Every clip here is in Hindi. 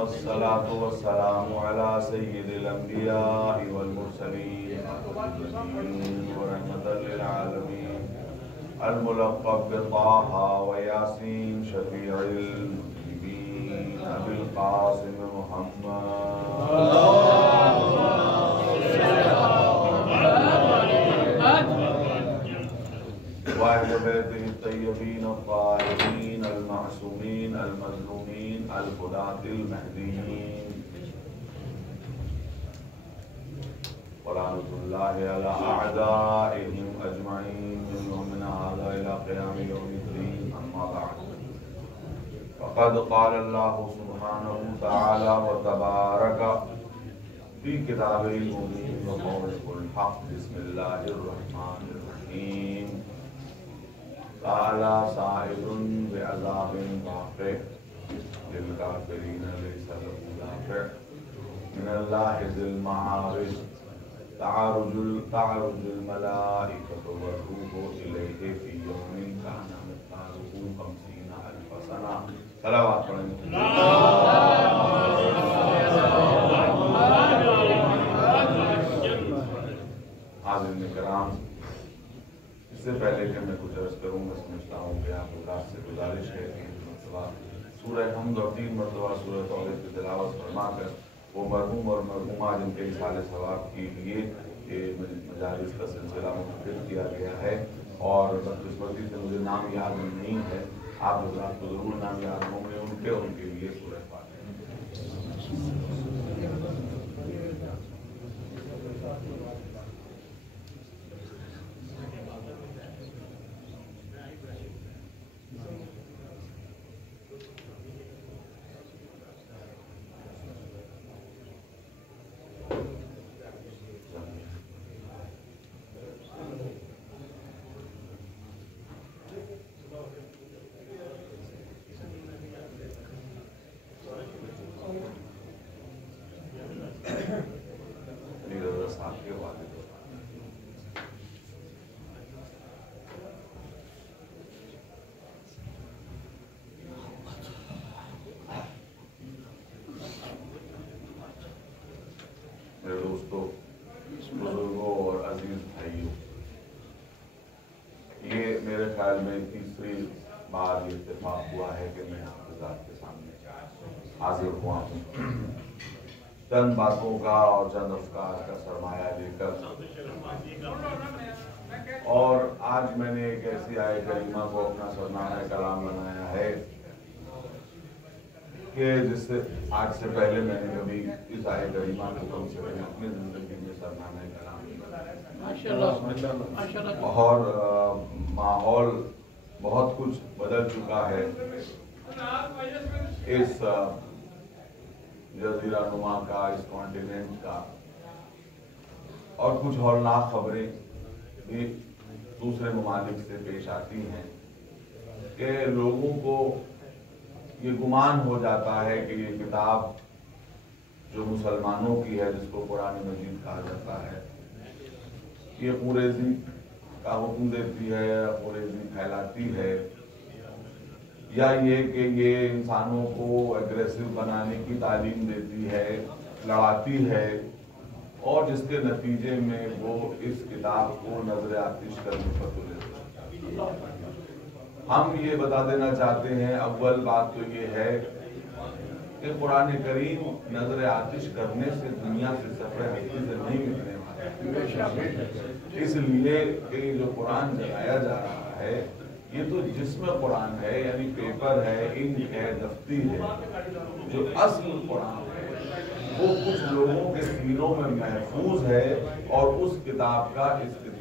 अस्सलातु वस्सलामु अला सय्यिदिल अंबिया'i वल मुरसलीन व रहमतल लिल आलमीन अल मुलक़्क़ब बि ताहा व यासीन शफ़ीइल मुज़निबीन अबिल क़ासिम मुहम्मद वाहिद बैतिही तय्यबीन अत्ताहिरीन अल मासूमीन अल मज़लूमीन अल हुदातिल महदीयीन वलानतुल्लाहि अला अअदाइहिम अजमईन मिन हाज़ा इला क़ियाम यौमिद्दीन अम्मा बअद फ़क़द क़ाल अल्लाहु सुब्हानहु तआला व तबारक फ़ी किताबिहिल मुबीन व क़ौलिहिल हक़ बिस्मिल्लाहिर रहमानिर रहीम ताला साइलुन बिअज़ाबिन वाक़ि लिलकाफ़िरीन लैसा लहु दाफ़िअ मिनल्लाहि ज़िल मआरिज तअरुजुल मलाइकतु वर्रूहु इलैहि फ़ी यौमिन काना मिक़दारुहु 50 अल्फ़ सना। सलावत पढ़ें। हाज़िरीन किराम, इससे पहले कि मैं कुछ अर्ज़ करूँ, मैं समझता हूँ कि आप हज़रात से गुजारिश है कि मरतबा सूरह हमद और 3 मरतबा सूरह तौबा की तिलावत फरमाकर वो मरहूम और मरहूमा जिनके इसाले सवाब के लिए ये मजालिस का सिलसिला मुनक़िद किया गया है और बदकिस्मती से मुझे नाम याद नहीं है, आप हज़रात को ज़रूर नाम याद होंगे, उनके लिए सूरह फातिहा। मेरे दोस्तों, बुजुर्गों और अजीज भाइयों, ये मेरे ख्याल में तीसरी बार ये इत्तेफाक हुआ है कि मैं हज़रात के सामने हाजिर हुआ हूँ चंद बातों का और चंद अफकार का सरमाया लेकर। और आज मैंने एक ऐसी आयत करीमा को अपना सरमाया कलाम बनाया है कि जिससे आज से पहले मैंने कभी इस आयत करीमा को कम से कम अपनी जिंदगी में सरमाया कलाम माशाअल्लाह। और माहौल बहुत कुछ बदल चुका है इस जज़ीरा नुमा का, इस कॉन्टिनेंट का, और कुछ हौलनाक खबरें भी दूसरे ममालिक से पेश आती हैं कि लोगों को ये गुमान हो जाता है कि ये किताब जो मुसलमानों की है, जिसको कुरान मजीद कहा जाता है, ये कुरेज़ी का हुक्म देती है, कुरेज़ी फैलाती है या ये कि ये इंसानों को एग्रेसिव बनाने की तालीम देती है, लड़ाती है, और जिसके नतीजे में वो इस किताब को नजर आतिश करने पर तुले। हम ये बता देना चाहते हैं, अव्वल बात तो ये है कि कुरान करीम नजर आतिश करने से दुनिया से सफर हस्ती से नहीं मिलने वाला। इसलिए कि जो कुरान जलाया जा रहा है ये तो जिस्म कुरान है, यानी पेपर है, इंक है, दफ्ती है। जो असल कुरान है वो कुछ लोगों के सीनों में महफूज है, और उस किताब का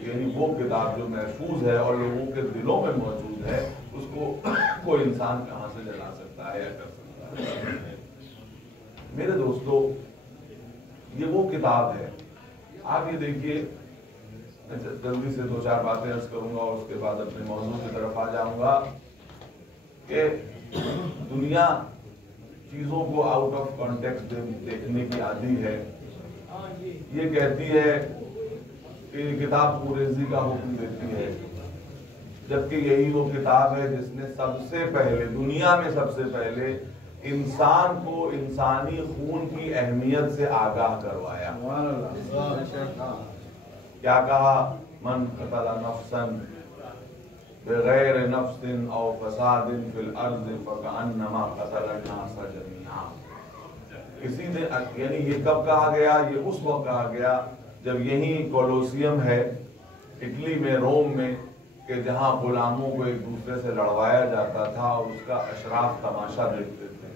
यानी वो किताब जो महफूज है और लोगों के दिलों में मौजूद है, उसको कोई इंसान कहां से जला सकता है या कर सकता है। मेरे दोस्तों, ये वो किताब है। आप ये देखिए, जल्दी से दो चार बातें अर्ज करूंगा और उसके बाद अपने मौजूद की तरफ आ जाऊंगा कि दुनिया चीजों को आउट ऑफ कॉन्टेक्स्ट देखने की आदी है। ये कहती है कि किताब कुरैशी का हुक्म देती है, जबकि यही वो किताब है जिसने सबसे पहले, दुनिया में सबसे पहले इंसान को इंसानी खून की अहमियत से आगाह करवाया। क्या कहा? मन क़तला नफ्सन बगैर नफ्सिन औ फसादिन फिल अर्ज़ फकअन्नमा क़तला अन्नास जमीआ। किसी ने, यानी ये कब कहा गया? ये उस वक्त कहा गया जब यही कोलोसियम है इटली में, रोम में, कि जहां गुलामों को एक दूसरे से लड़वाया जाता था और उसका अशराफ तमाशा देखते थे।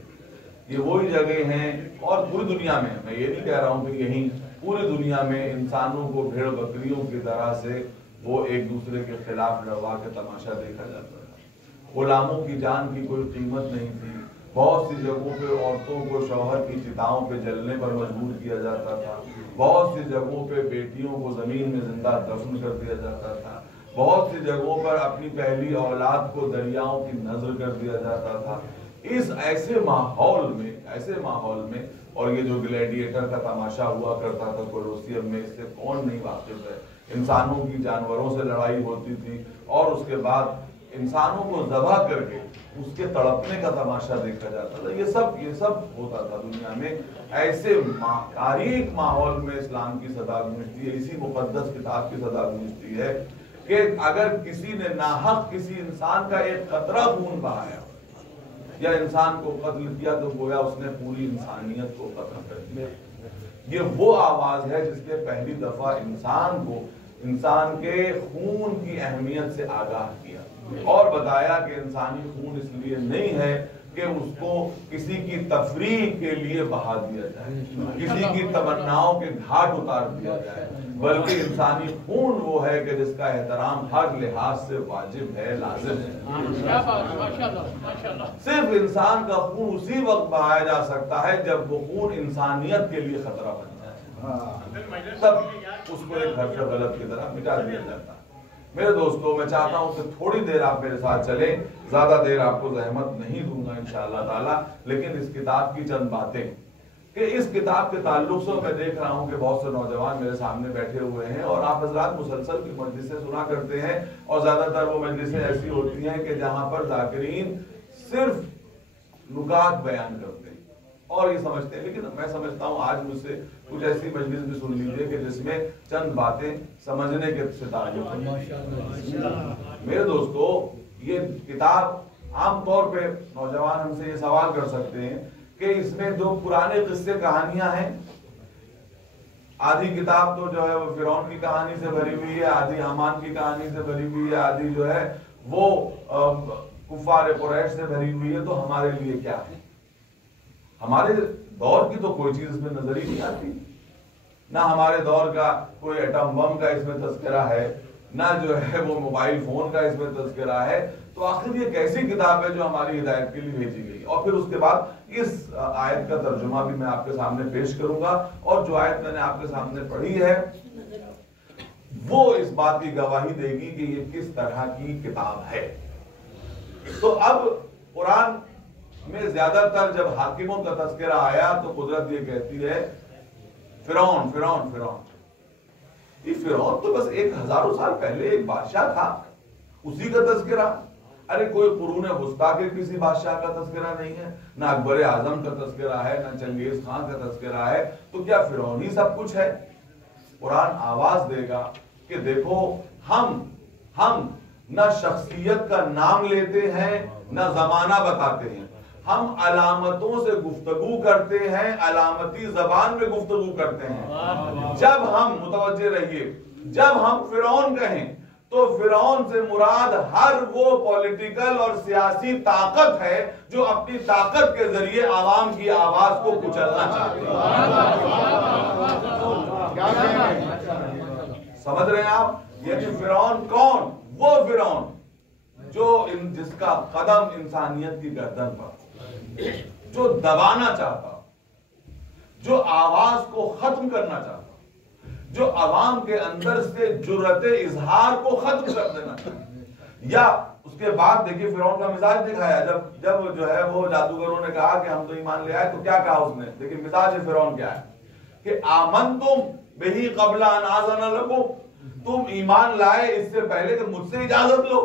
ये वही जगह हैं, और पूरी दुनिया में, मैं ये नहीं कह रहा हूं कि यही, पूरी दुनिया में इंसानों को भेड़ बकरियों की तरह से वो एक दूसरे के खिलाफ लड़वा के तमाशा देखा जाता था। गुलामों की जान की कोई कीमत नहीं थी। बहुत सी जगहों पे औरतों को शौहर की चिताओं पे जलने पर मजबूर किया जाता था। बहुत सी जगहों पे बेटियों को जमीन में जिंदा दफन कर दिया जाता था। बहुत सी जगहों पर अपनी पहली औलाद को दरियाओं की नजर कर दिया जाता था। इस ऐसे माहौल में और ये जो ग्लैडिएटर का तमाशा हुआ करता था कोलोसियम में, इससे कौन नहीं वाकिफ है। इंसानों की जानवरों से लड़ाई होती थी और उसके बाद इंसानों को ज़बह करके उसके तड़पने का तमाशा देखा जाता था। ये सब होता था दुनिया में। ऐसे तारीख माहौल में इस्लाम की सदा गूंजती है, इसी मुकद्दस किताब की सदा गूंजती है कि अगर किसी ने नाहक किसी इंसान का एक कतरा खून बहाया या इंसान को कत्ल किया तो गोया उसने पूरी इंसानियत को कत्ल कर दिया। ये वो आवाज है जिसने पहली दफा इंसान को इंसान के खून की अहमियत से आगाह किया और बताया कि इंसानी खून इसलिए नहीं है कि उसको किसी की तफरीह के लिए बहा दिया जाए, किसी की तमन्नाओं के घाट उतार दिया जाए, बल्कि इंसानी खून वो है कि जिसका एहतराम हर लिहाज से वाजिब है, लाजिम है। सिर्फ इंसान का खून उसी वक्त बहाया जा सकता है जब वो खून इंसानियत के लिए खतरा बन जाए, तब उसको एक हर्फ गलत की तरह मिटा दिया जाता है। मेरे दोस्तों, मैं चाहता हूं कि थोड़ी देर आप मेरे साथ चलें, ज्यादा देर आपको जहमत नहीं दूंगा इंशाअल्लाह ताला, लेकिन इस किताब की चंद बातें कि इस किताब के ताल्लुक से मैं देख रहा हूं कि बहुत से नौजवान मेरे सामने बैठे हुए हैं और आप हजरात मुसलसल की मजलिसें सुना करते हैं और ज्यादातर वो मजलिसें ऐसी होती हैं कि जहां पर जाकिरीन सिर्फ नुकात बयान करते हैं और ये समझते हैं, लेकिन मैं समझता हूं आज मुझसे कुछ ऐसी मजलिस भी सुन लीजिए कि जिसमें चंद बातें समझने के ताल्लुक है। मेरे दोस्तों, ये किताब आमतौर पे नौजवान हमसे ये सवाल कर सकते हैं कि इसमें जो पुराने किस्से कहानियां हैं, आधी किताब तो जो है वो फिरौन की कहानी से भरी हुई है, आधी हामान की कहानी से भरी हुई है, आधी जो है वो कुफार कुरैश से भरी हुई है, तो हमारे लिए क्या है? हमारे दौर की तो कोई चीज इसमें नजर ही नहीं आती। ना हमारे दौर का कोई एटम बम का इसमें तस्करा है, ना जो है वो मोबाइल फोन का इसमें तस्करा है। तो आखिर ये कैसी किताब है जो हमारी हिदायत के लिए भेजी गई? और फिर उसके बाद इस आयत का तर्जुमा भी मैं आपके सामने पेश करूंगा और जो आयत मैंने आपके सामने पढ़ी है वो इस बात की गवाही देगी कि ये किस तरह की किताब है। तो अब कुरान में ज्यादातर जब हाकिमों का तस्करा आया तो कुदरत ये कहती है फिरौन फिरौन फिरौन। ये फिरौन तो बस 1000 साल पहले एक बादशाह था, उसी का तस्करा। अरे कोई कुरून वुस्ता के किसी बादशाह का तस्करा नहीं है, ना अकबर आजम का तस्करा है, ना चंगेज खान का तस्करा है, तो क्या फिरौन ही सब कुछ है? कुरान आवाज देगा कि देखो हम न शख्सियत का नाम लेते हैं न जमाना बताते हैं, हम अलामतों से गुफ्तगू करते हैं, अलामती जबान में गुफ्तगू करते हैं। जब हम मुतवज्जे रहिए, जब हम फिरौन कहें तो फिरौन से मुराद हर वो पॉलिटिकल और सियासी ताकत है जो अपनी ताकत के जरिए आवाम की आवाज को कुचलना चाहती है। समझ रहे हैं आप? यानी फिरौन कौन? वो फिरौन जो जिसका कदम इंसानियत की गर्दन पर, जो दबाना चाहता, जो आवाज को खत्म करना चाहता, जो अवाम के अंदर से जुर्रत इजहार को खत्म कर देना चाहिए। या उसके बाद देखिए फिरौन का मिजाज दिखाया, जब जो है वो जादूगरों ने कहा कि हम तो ईमान ले आए, तो क्या कहा उसने? देखिए मिजाज फिरौन क्या है कि आमन तुम बेही कबला अनाज़न लकुम, तुम ईमान लाए इससे पहले कि मुझसे इजाजत लो।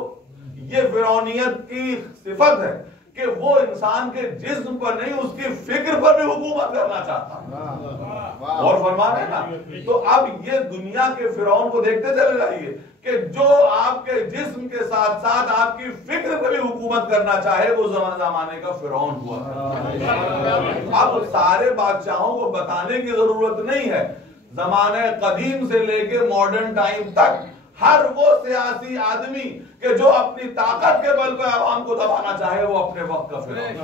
ये फिरौनियत की सिफत है कि वो इंसान के जिस्म पर नहीं उसकी फिक्र पर भी हुकूमत करना चाहता। और फरमा रहे ना, तो अब ये दुनिया के फिरौन को देखते चले जाइए कि जो आपके जिस्म के साथ साथ आपकी फिक्र पर भी हुकूमत करना चाहे वो जमाने का फिरौन हुआ। अब सारे बादशाहों को बताने की जरूरत नहीं है, जमाने कदीम से लेके मॉडर्न टाइम तक हर वो सियासी आदमी के जो अपनी ताकत के बल पर आवाम को दबाना चाहे वो अपने वक्त का फिरौन।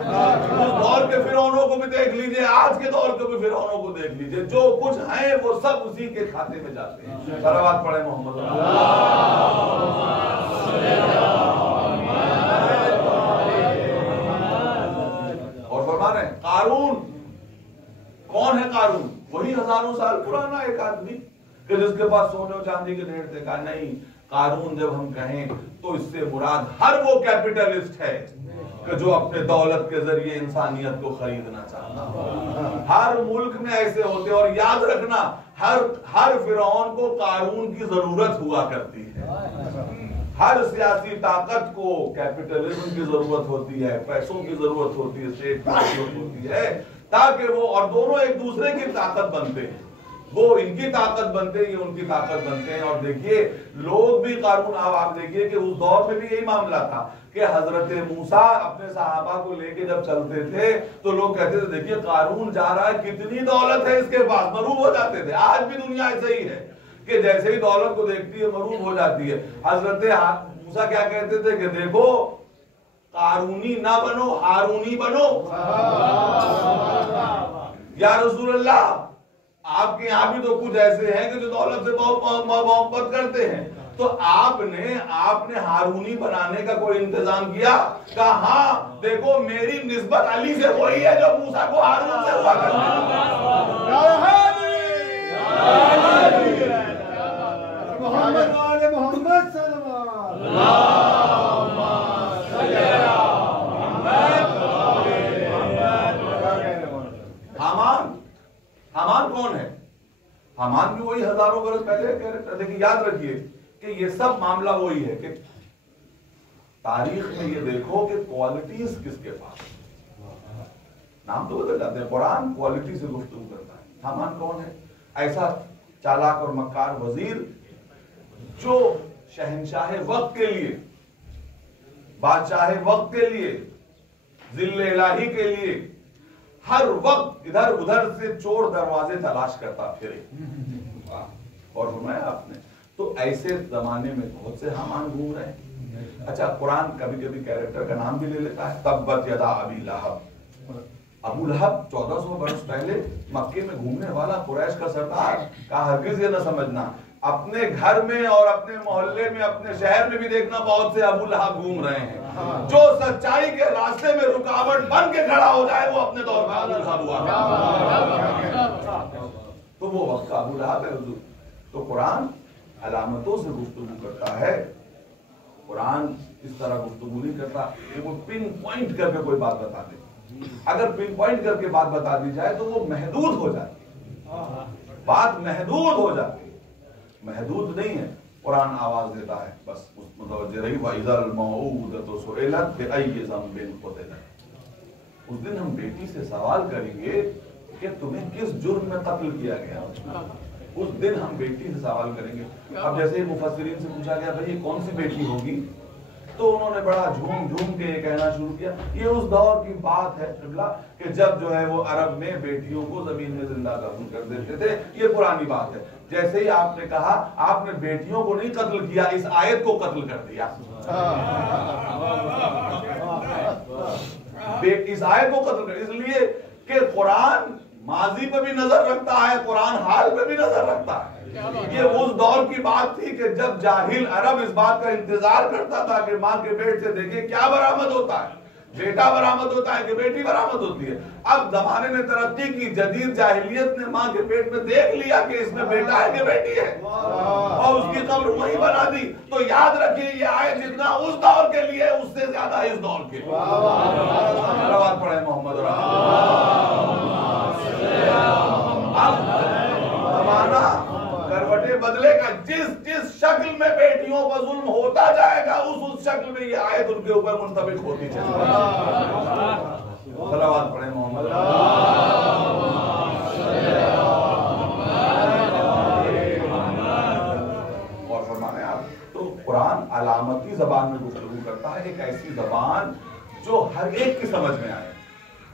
उस दौर के फिरौनों को भी देख लीजिए, आज के दौर के भी फिरौनों को देख लीजिए, जो कुछ है वो सब उसी के खाते में जाते हैं। सलावत पढ़े मोहम्मद। और फरमा रहे कारून कौन है? कारून वही हजारों साल पुराना एक आदमी कि जिसके पास सोने और चांदी के ढेर थे। कहा नहीं, कारून जब हम कहें तो इससे मुराद हर वो कैपिटलिस्ट है कि जो अपने दौलत के जरिए इंसानियत को खरीदना चाहता। हर मुल्क में ऐसे होते, और याद रखना हर फिरौन को कारून की जरूरत हुआ करती है। हर सियासी ताकत को कैपिटलिज्म की जरूरत होती है, पैसों की जरूरत होती है, स्टेट की जरूरत होती है, ताकि वो और दोनों एक दूसरे की ताकत बनते हैं। वो इनकी ताकत बनते हैं, ये उनकी ताकत बनते हैं। और देखिए लोग भी कारून, आप देखिए कि उस दौर में भी यही मामला था कि हजरत मूसा अपने सहाबा को लेके जब चलते थे तो लोग कहते थे देखिए कारून जा रहा है, कितनी दौलत है इसके पास, मरूब हो जाते थे। आज भी दुनिया ऐसे ही है कि जैसे ही दौलत को देखती है मरूब हो जाती है। हजरत मूसा क्या कहते थे कि देखो कारूनी ना बनो, हारूनी बनो। या रसूल अल्लाह, आपके यहाँ भी तो कुछ ऐसे हैं कि जो दौलत से बहुत मोहब्बत करते हैं, तो आपने हारूनी बनाने का कोई इंतजाम किया? कहा हाँ, देखो मेरी निस्बत अली से वही है जो मूसा को हारून से हुआ करती हामान कौन है? हामान भी वही हजारों बरस पहले कैरेक्टर। देखिए याद रखिए कि ये सब मामला वही है कि तारीख में ये देखो कि क्वालिटीज किसके पास, नाम तो बदल जाते हैं, कुरान क्वालिटी से गुफ्तगू करता है। हामान कौन है? ऐसा चालाक और मक्कार वजीर जो शहनशाह वक्त के लिए, बादशाह वक्त के लिए, जिल्ले इलाही के लिए हर वक्त इधर उधर से चोर दरवाजे तलाश करता फिरे। और सुना है आपने? तो ऐसे जमाने में बहुत से हामान घूम रहे हैं। अच्छा, कुरान कभी कभी कैरेक्टर का नाम भी ले लेता है। तब्बत यदा अबी लहब। अबू लहब 1400 वर्ष पहले मक्के में घूमने वाला कुरैश का सरदार का हरगिज ये न समझना, अपने घर में और अपने मोहल्ले में, अपने शहर में भी देखना बहुत से अबू लहब घूम रहे हैं। जो सच्चाई के रास्ते में रुकावट बन के खड़ा हो जाए वो अपने दौर का अबू लहब हुआ। तो वो वक्त का अबू लहब है हुजूर। तो कुरान अलामतों से गुफ्तगू करता है। कुरान इस तरह गुफ्तगू नहीं करता कि वो पिन पॉइंट करके कोई बात बता दे। अगर पिन पॉइंट करके बात बता दी जाए तो वो महदूद हो जाती है, बात महदूद हो जाती है। महदूद नहीं है, कुरान आवाज देता है, बस मुतवज्जे रही वाइज़ल मौऊदतु सुइलत बिअय्यि ज़ंबिन क़ुतिलत। उस दिन हम बेटी से सवाल करेंगे कि तुम्हें किस जुर्म में कत्ल किया गया। उस दिन हम बेटी से सवाल करेंगे। अब जैसे ही मुफस्सिरीन से पूछा गया भाई ये कौन सी बेटी होगी, तो उन्होंने बड़ा झूम झूम के ये कहना शुरू किया, ये उस दौर की बात है किबला कि जब जो है वो अरब में बेटियों को जमीन में जिंदा दफन कर देते थे। ये पुरानी बात है। जैसे ही आपने कहा, आपने बेटियों को नहीं कत्ल किया, इस आयत को कत्ल कर दिया। इस आयत को कत्ल कर, इसलिए कि कुरान माजी पे भी नजर रखता है, कुरान हाल पे भी नजर रखता है। ये उस दौर की बात थी कि जब जाहिल अरब इस बात का इंतजार करता था कि माँ के पेट से देखे क्या बरामद होता है, बेटा बरामद होता है कि बेटी बरामद होती है। अब जमाने ने तरक्की की, जदीद जाहिलियत ने माँ के पेट में देख लिया कि इसमें बेटा है कि बेटी है, और उसकी कब्र वही बना दी। तो याद रखिए ये आयत जितना उस दौर के लिए उससे ज्यादा इस दौर के। सलावत पढ़े मोहम्मद। अब जमाना करवटे बदलेगा, जिस जिस शक्ल में बेटियों पर जुल्म होता जाएगा उस शक्ल में ये आयत उनके ऊपर मुंतबिक होती चलेगी। सलावत पढ़े मोहम्मद। और फरमाने आप तो कुरान अलामती जबान में गुफ्तगू करता है, एक ऐसी जबान जो हर एक की समझ में आए।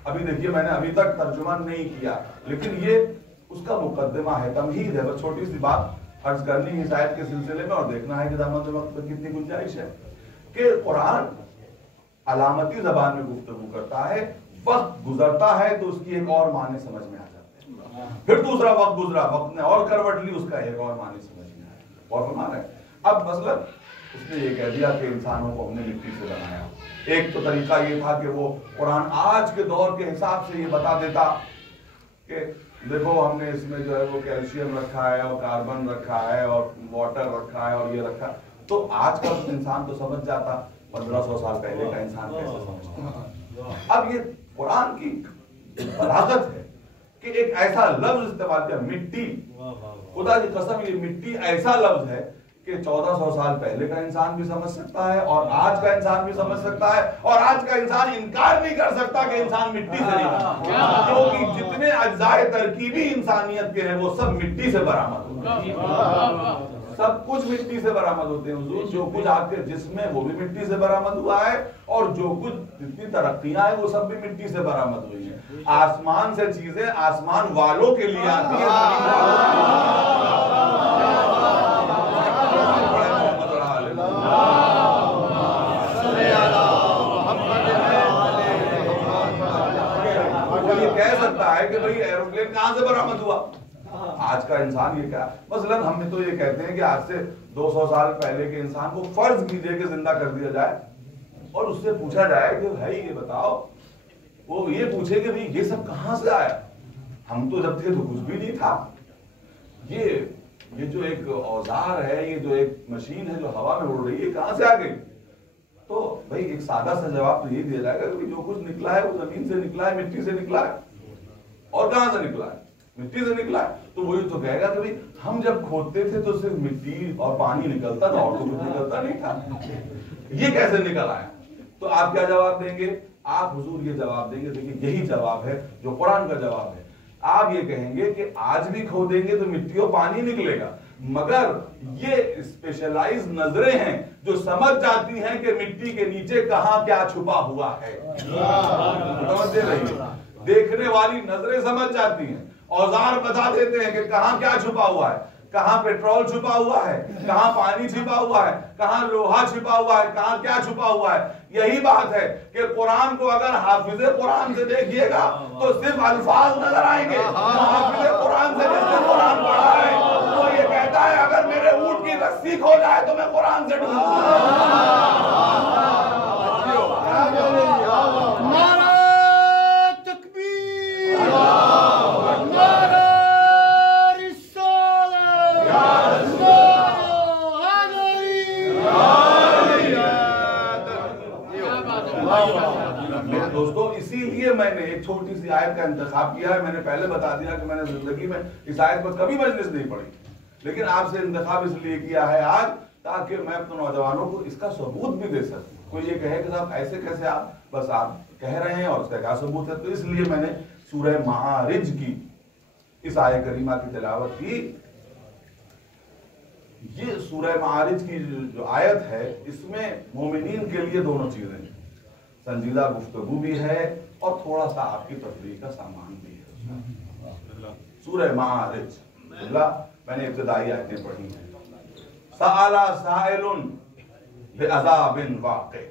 अभी देखिए मैंने अभी तक तर्जुमा नहीं किया, लेकिन ये उसका मुकदमा है, तमहीद है। बस छोटी सी बात अर्ज करनी है इस आयत के सिलसिले में, और देखना है कि दामद वक्त पर कितनी गुंजाइश है कि कुरान अलामती जबान में गुफ्तगू करता है। वक्त गुजरता है तो उसकी एक और माने समझ में आ जाते हैं, फिर दूसरा वक्त गुजरा, वक्त ने और करवट ली, उसका एक और माने समझ में आया। और फरमा रहे अब मसलन उसने ये कह दिया कि इंसानों को हमने मिट्टी से बनाया। एक तो तरीका ये था कि वो कुरान आज के दौर के हिसाब से ये बता देता कि देखो हमने इसमें जो है वो कैल्शियम रखा है और कार्बन रखा है और वाटर रखा है और ये रखा। तो आज का इंसान तो समझ जाता, 1500 साल पहले का इंसान कैसे समझता। अब ये कुरान की बलागत है कि एक ऐसा लफ्ज इस्तेमाल किया, मिट्टी। खुदा की कसम ये मिट्टी ऐसा लफ्ज है कि 1400 साल पहले का इंसान भी समझ सकता है और आज का इंसान भी समझ सकता है, और आज का इंसान इनकार नहीं कर सकता कि इंसान मिट्टी से नहीं बना, क्योंकि जितने अज्जाए तरकीबी इंसानियत के हैं वो सब मिट्टी से बरामद होते हैं। सब कुछ मिट्टी से बरामद होते हैं हुजूर। जो कुछ आपके जिस्म है वो भी मिट्टी से बरामद हुआ है, और जो कुछ जितनी तरक्कियां हैं वो सब भी मिट्टी से बरामद हुई है। आसमान से चीजें आसमान वालों के लिए आती है। कह सकता है कि भाई एरोप्लेन कहां से बरामद हुआ। आज का इंसान ये क्या, मसलन हम तो ये कहते हैं कि आज से 200 साल पहले के इंसान को फर्ज कीजिए कि जिंदा कर दिया जाए और उससे पूछा जाए कि भाई ये बताओ, वो ये पूछे कि भाई ये सब कहां से आया, हम तो जब थे तो कुछ भी नहीं था। ये जो एक औजार है, ये जो एक मशीन है जो हवा में उड़ रही है, कहां से आ गई। तो भाई एक सादा सा जवाब तो ये दिया जाएगा कि जो कुछ निकला है वो जमीन से निकला है, मिट्टी से निकला है। और कहां से निकला है, मिट्टी से निकला है। तो वही तो कहेगा कि भाई हम जब खोदते थे तो सिर्फ मिट्टी और पानी निकलता था और तो कुछ निकलता नहीं था, ये कैसे निकल आया। तो आप क्या जवाब देंगे, आप हुजूर ये जवाब देंगे, देखिए यही जवाब है जो कुरान का जवाब है। आप ये कहेंगे कि आज भी खोदेंगे तो मिट्टी और पानी निकलेगा, मगर ये स्पेशलाइज नजरें हैं जो समझ जाती हैं कि मिट्टी के नीचे कहां क्या छुपा हुआ है। समझते रहिए, देखने वाली नजरें समझ जाती हैं, औजार बता देते हैं कि कहां क्या छुपा हुआ है, कहां पेट्रोल छुपा हुआ है, कहां पानी छिपा हुआ है, कहां लोहा छिपा हुआ है, कहां क्या छुपा हुआ है। यही बात है कि कुरान को अगर हाफिज़े कुरान से देखिएगा तो सिर्फ अल्फाज नजर आएंगे। हाफिज़े कुरान से जिसने कुरान पढ़ा है वो ये कहता है अगर मेरे ऊंट की रस्सी खो जाए तो मैं कुरान से दोस्तों, इसीलिए मैंने एक छोटी सी आयत का इंतखाब किया है। मैंने पहले बता दिया कि मैंने जिंदगी में इस आयत पर कभी मजलिस नहीं पढ़ी, लेकिन आपसे इंतखाब इसलिए किया है आज ताकि मैं अपने नौजवानों को इसका सबूत भी दे सकूं। कोई ये कहे कि साहब ऐसे कैसे आप बस आप कह रहे हैं और उसका क्या सबूत है, तो इसलिए मैंने सूरह मारिज की इस आयत करीमा की तिलावत की। ये सूरह मारिज की जो आयत है इसमें मोमिनीन के लिए दोनों चीजें हैं, संजीदा गुफ्तगू भी है और थोड़ा सा आपकी तफरीह का सामान भी है। सूरह मारिज मैंने इब्तिदाई आयतें पढ़ी हैं। सअला साइलुन बिअज़ाबिन वाक़ि,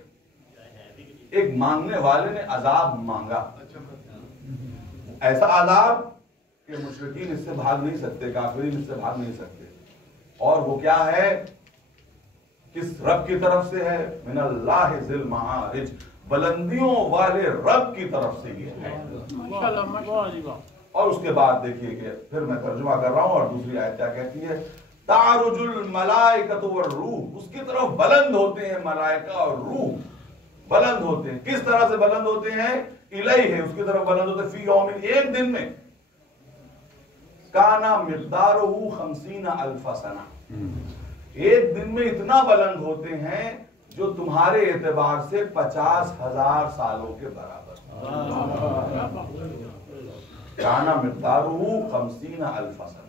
एक मांगने वाले ने अजाब मांगा, ऐसा अजाब कि मुशरिकीन इससे भाग नहीं सकते, काफिरीन इससे भाग नहीं सकते। और वो क्या है, किस रब की तरफ से है, मिनल्लाहि ज़िल मारिज, बुलंदियों वाले रब की तरफ से ये है। और उसके बाद देखिए कि फिर मैं तर्जुमा कर रहा हूं और दूसरी आयत क्या कहती है, तारुजुल मलाइकतु वर्रूह, उसकी तरफ बुलंद होते हैं मलाइका और रूह बुलंद होते हैं। किस तरह से बुलंद होते हैं, इलैहि, उसकी तरफ बुलंद होते हैं, फी यौमिन, एक दिन में, काना मिक़दारुहु 50 अल्फ सना, एक दिन में इतना बुलंद होते हैं जो तुम्हारे एतबार से 50,000 सालों के बराबर। काना मिक़दारुहु 50 अल्फ सना,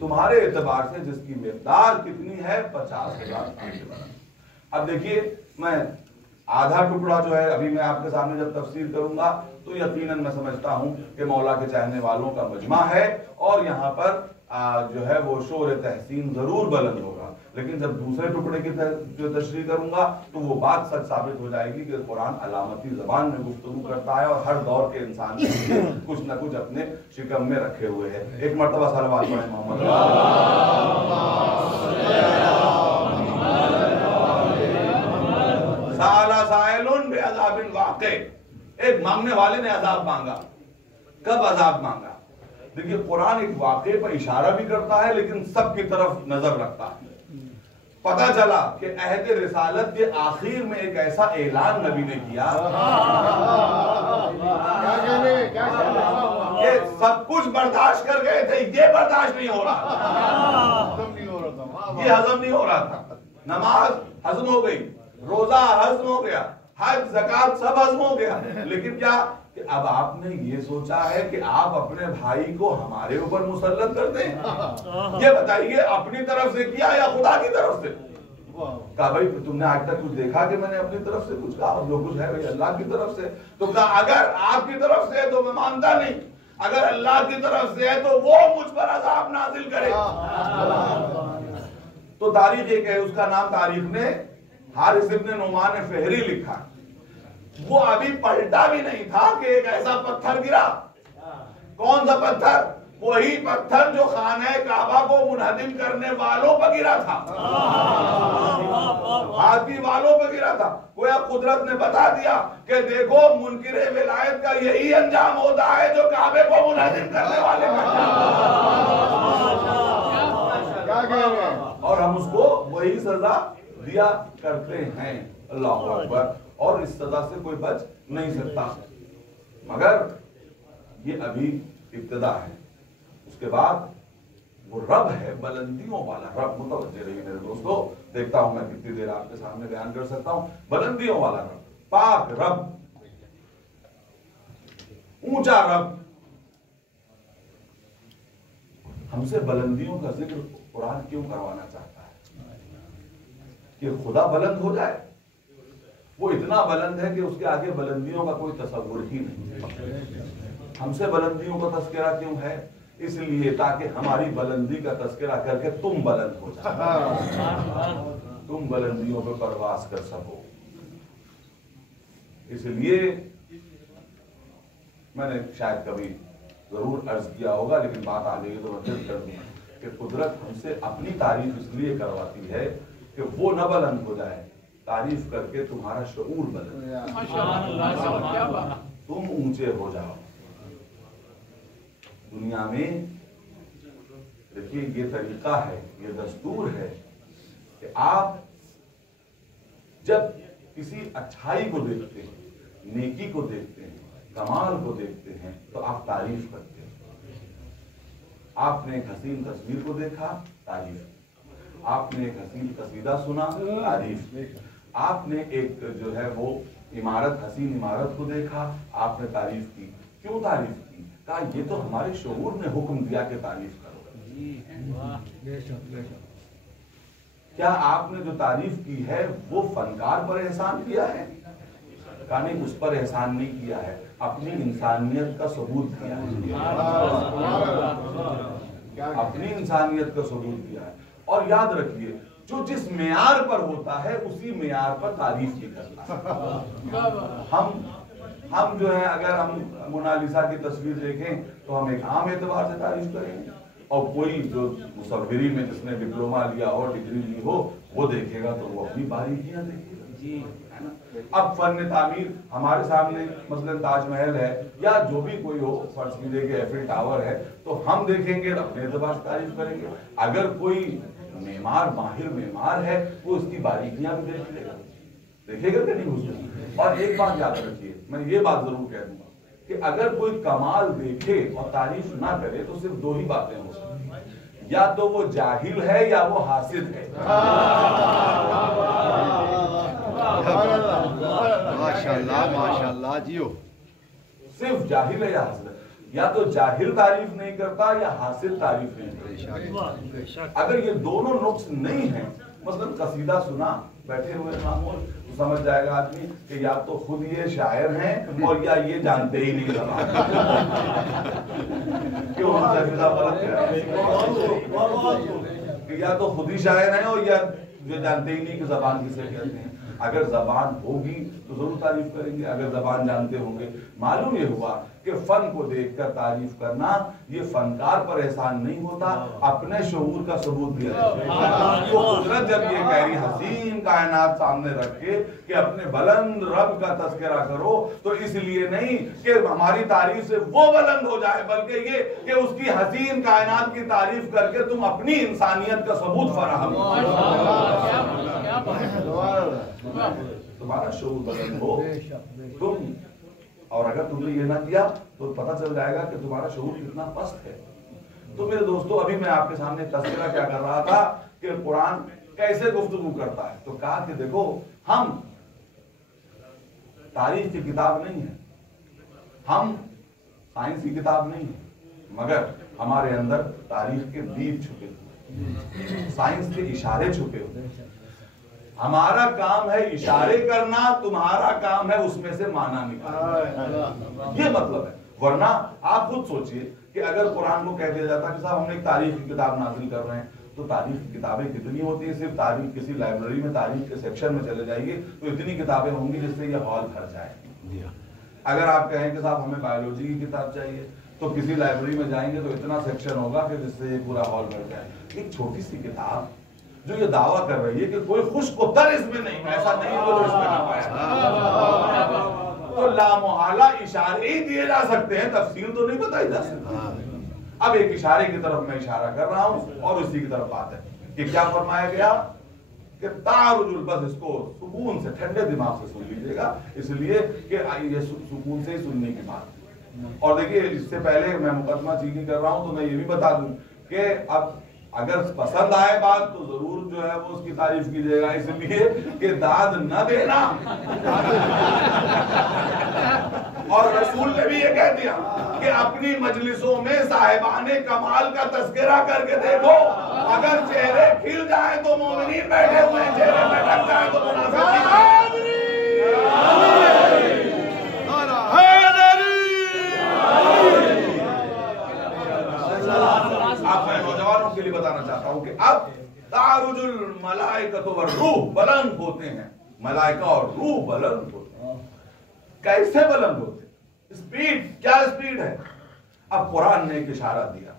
तुम्हारे एतबार से जिसकी मिक़दार कितनी है, 50,000 साल के बराबर। अब देखिए, मैं आधा टुकड़ा जो है अभी मैं आपके सामने जब तफसीर करूंगा तो यकीनन मैं समझता हूं कि मौला के चाहने वालों का मजमा है और यहाँ पर जो है वो शोर तहसीन जरूर बुलंद होगा। लेकिन जब दूसरे टुकड़े की जो तशरीह करूंगा तो वो बात सच साबित हो जाएगी कि कुरान अलामती जबान में गुफ्तगू करता है और हर दौर के इंसान के लिए कुछ न कुछ अपने शिकम में रखे हुए है। एक मरतबा सलवात पढ़ें मोहम्मद। साला साइलुन बिअज़ाबिन वाक़ि, एक मांगने वाले ने अजाब मांगा। कब अजाब मांगा? देखिए, कुरान एक वाक़े पर इशारा भी करता है लेकिन सबकी तरफ नजर रखता है। पता चला कि अहद रिसालत के आखिर में एक ऐसा ऐलान नबी ने किया कि सब कुछ बर्दाश्त कर गए थे, ये बर्दाश्त नहीं हो रहा, ये हजम नहीं हो रहा था। नमाज हजम हो गई, रोजा हजम हो गया, हज ज़कात सब हजम हो गया, लेकिन क्या कि अब आपने ये सोचा है कि आप अपने भाई को हमारे ऊपर मुसल्लत कर दें। ये बताइए, अपनी तरफ से किया या खुदा की तरफ से? कहा भाई तुमने आज तक कुछ देखा कि मैंने अपनी तरफ से कुछ कहा? जो कुछ है भाई अल्लाह की तरफ से। तो कहा अगर आपकी तरफ से है तो मैं मानता नहीं, अगर अल्लाह की तरफ से है तो वो मुझ पर अजाब नाजिल करे। तो तारीख एक है, उसका नाम तारीख ने हारिस इब्न नुमान फहरी लिखा। वो अभी पलटा भी नहीं था कि एक ऐसा पत्थर गिरा। कौन सा पत्थर? वही पत्थर जो खाने काबा को मुनहदिम करने वालों पर गिरा था, हाथी वालों पर गिरा था। कोई कुदरत ने बता दिया कि देखो मुनकिरे विलायत का यही अंजाम होता है जो काबे को मुनहदिम करने वाले और हम उसको वही सजा दिया करते हैं। अल्लाह अकबर। और इस सजा से कोई बच नहीं सकता, मगर ये अभी इब्तिदा है। उसके बाद वो रब है, बुलंदियों वाला रब। मुतवज्जे रहिए मेरे दोस्तों, देखता हूं मैं कितनी देर आपके सामने बयान कर सकता हूं। बुलंदियों वाला रब, पाक रब, ऊंचा रब। हमसे बुलंदियों का जिक्र कुरान क्यों करवाना चाहता है? कि खुदा बुलंद हो जाए। वो इतना बुलंद है कि उसके आगे बुलंदियों का कोई तसव्वुर ही नहीं है। हमसे बुलंदियों का तस्करा क्यों है? इसलिए ताकि हमारी बुलंदी का तस्करा करके तुम बुलंद हो जाओ, तुम बुलंदियों पर परवास कर सको। इसलिए मैंने शायद कभी जरूर अर्ज किया होगा, लेकिन बात आ गई तो मैं फिर कर दूंगा कि कुदरत हमसे अपनी तारीफ इसलिए करवाती है कि वो न बुलंद हो जाए, तारीफ करके तुम्हारा शऊर बुलंद, तुम ऊंचे हो जाओ। दुनिया में देखिए ये तरीका है, ये दस्तूर है कि आप जब किसी अच्छाई को देखते हैं, नेकी को देखते हैं, कमाल को देखते हैं, तो आप तारीफ करते हैं। आपने एक हसीन तस्वीर को देखा, तारीफ, आपने एक हसीन कसीदा सुना, तारीफ, आपने एक जो है वो इमारत, हसीन इमारत को देखा, आपने तारीफ की। क्यों तारीफ की? कहा ये तो हमारे शऊर ने हुक्म दिया कि तारीफ करो। क्या आपने जो तारीफ की है वो फनकार पर एहसान किया है? कहा नहीं, उस पर एहसान नहीं किया है, अपनी इंसानियत का सबूत किया है, अपनी इंसानियत का सबूत किया है। और याद रखिए, जो जिस मेयार पर होता है उसी मेयार पर तारीफ भी करता है। हम जो है, अगर हम मोनालिसा की तस्वीर देखें तो हम एक आम एतबार से तारीफ करेंगे, और कोई जो मुसव्विरी में जिसने डिप्लोमा लिया हो, डिग्री ली हो, वो देखेगा तो वो अपनी बारीकियां देखेगा जी, है ना। अब फन तामीर हमारे सामने मसलन ताजमहल है या जो भी कोई हो, फर्ज कीजिए कि एफिल टावर है, तो हम देखेंगे अपने एतबार से तारीफ करेंगे। अगर कोई मेमार, माहिर मेमार है, वो उसकी बारीकियां भी देख लेगा, देखेगा कि नहीं उसको। और एक बात याद रखिए, मैं ये बात जरूर कह दूंगा कि अगर कोई कमाल देखे और तारीफ ना करे तो सिर्फ दो ही बातें हो सकती हैं, या तो वो जाहिल है या वो हासिद है। माशाल्लाह माशाल्लाह जियो। सिर्फ जाहिल है या हासिद है, या तो जाहिल तारीफ नहीं करता या हासिद तारीफ नहीं करता। अगर ये दोनों नुक्स नहीं है, मतलब कसीदा सुना बैठे हुए खामोश, तो समझ जाएगा आदमी कि या तो खुद ये शायर हैं और या ये जानते ही नहीं जबान। क्यों या तो खुद ही शायर हैं और या जो जानते ही नहीं कि जबान किसे कहते हैं। अगर जबान होगी तो जरूर तारीफ करेंगे, अगर जबान जानते होंगे। मालूम ये हुआ कि फन को देखकर तारीफ करना ये फनकार पर एहसान नहीं होता, अपने शऊर का सबूत दिया जाता है। तो कुदरत जब ये कह रही हसीन कायनात सामने रख के कि अपने बुलंद रब का तस्करा करो, तो इसलिए नहीं कि हमारी तारीफ से वो बुलंद हो जाए, बल्कि ये कि उसकी हसीन कायनात की तारीफ करके तुम अपनी इंसानियत का सबूत फराहम करो। तुम्हारा शऊर बुलंद हो तुम, और अगर तुमने ये ना किया तो पता चल जाएगा कि तुम्हारा शऊर कितना पस्त है। तो मेरे दोस्तों, अभी मैं आपके सामने तस्करा क्या कर रहा था कि कुरान कैसे गुफ्तगू करता है, तो कहा कि देखो, हम तारीख की किताब नहीं है, हम साइंस की किताब नहीं है, मगर हमारे अंदर तारीख के बीज छुपे हुए, साइंस के इशारे छुपे हुए। हमारा काम है इशारे करना, तुम्हारा काम है उसमें से माना निकालना। ये मतलब है। वरना आप खुद सोचिए कि अगर कुरान को कह दिया जाता कि साहब हमने एक तारीख की किताब नाजिल कर रहे हैं, तो तारीख की किताबें कितनी होती है? सिर्फ तारीख किसी लाइब्रेरी में तारीख के सेक्शन में चले जाइए तो इतनी किताबें होंगी जिससे ये हॉल भर जाए। अगर आप कहें कि साहब हमें बायोलॉजी की किताब चाहिए, तो किसी लाइब्रेरी में जाएंगे तो इतना सेक्शन होगा कि जिससे ये पूरा हॉल भर जाए। एक छोटी सी किताब जो ये दावा कर रही है कि कोई खुशकोतर इसमें नहीं, ऐसा नहीं है जो इसमें ना पाया, तो लामुहाला इशारे ही दिए जा सकते हैं, तफसील तो नहीं बताई जा सकती। अब एक इशारे की तरफ मैं इशारा कर रहा हूं और उसी की तरफ बात है कि क्या फरमाया गया कि तारुजुल, बस इसको सुकून से ठंडे दिमाग से सुन लीजिएगा, इसलिए कि ये सुकून से ही सुनने की बात। और देखिए, इससे पहले मैं मुकदमा चीनी कर रहा हूं तो मैं ये भी बता दूं कि अब अगर पसंद आए बात तो जरूर जो है वो उसकी तारीफ कीजिएगा, इसलिए कि दाद न देना। और रसूल ने भी ये कह दिया कि अपनी मजलिसों में साहिबाने कमाल का तस्करा करके देखो, अगर चेहरे खिल जाए तो मोमिनीन बैठे हुए हैं, चेहरे पे ढक जाए तो मुनाफिकीन। आप मैं नौजवानों के लिए बताना चाहता हूं कि अब तारुजुल मलाइकतु वर रूह, बुलंद होते हैं मलाइका और रूह बुलंद होते हैं। कैसे बुलंद होते हैं? स्पीड, क्या स्पीड है? अब कुरान ने एक इशारा दिया,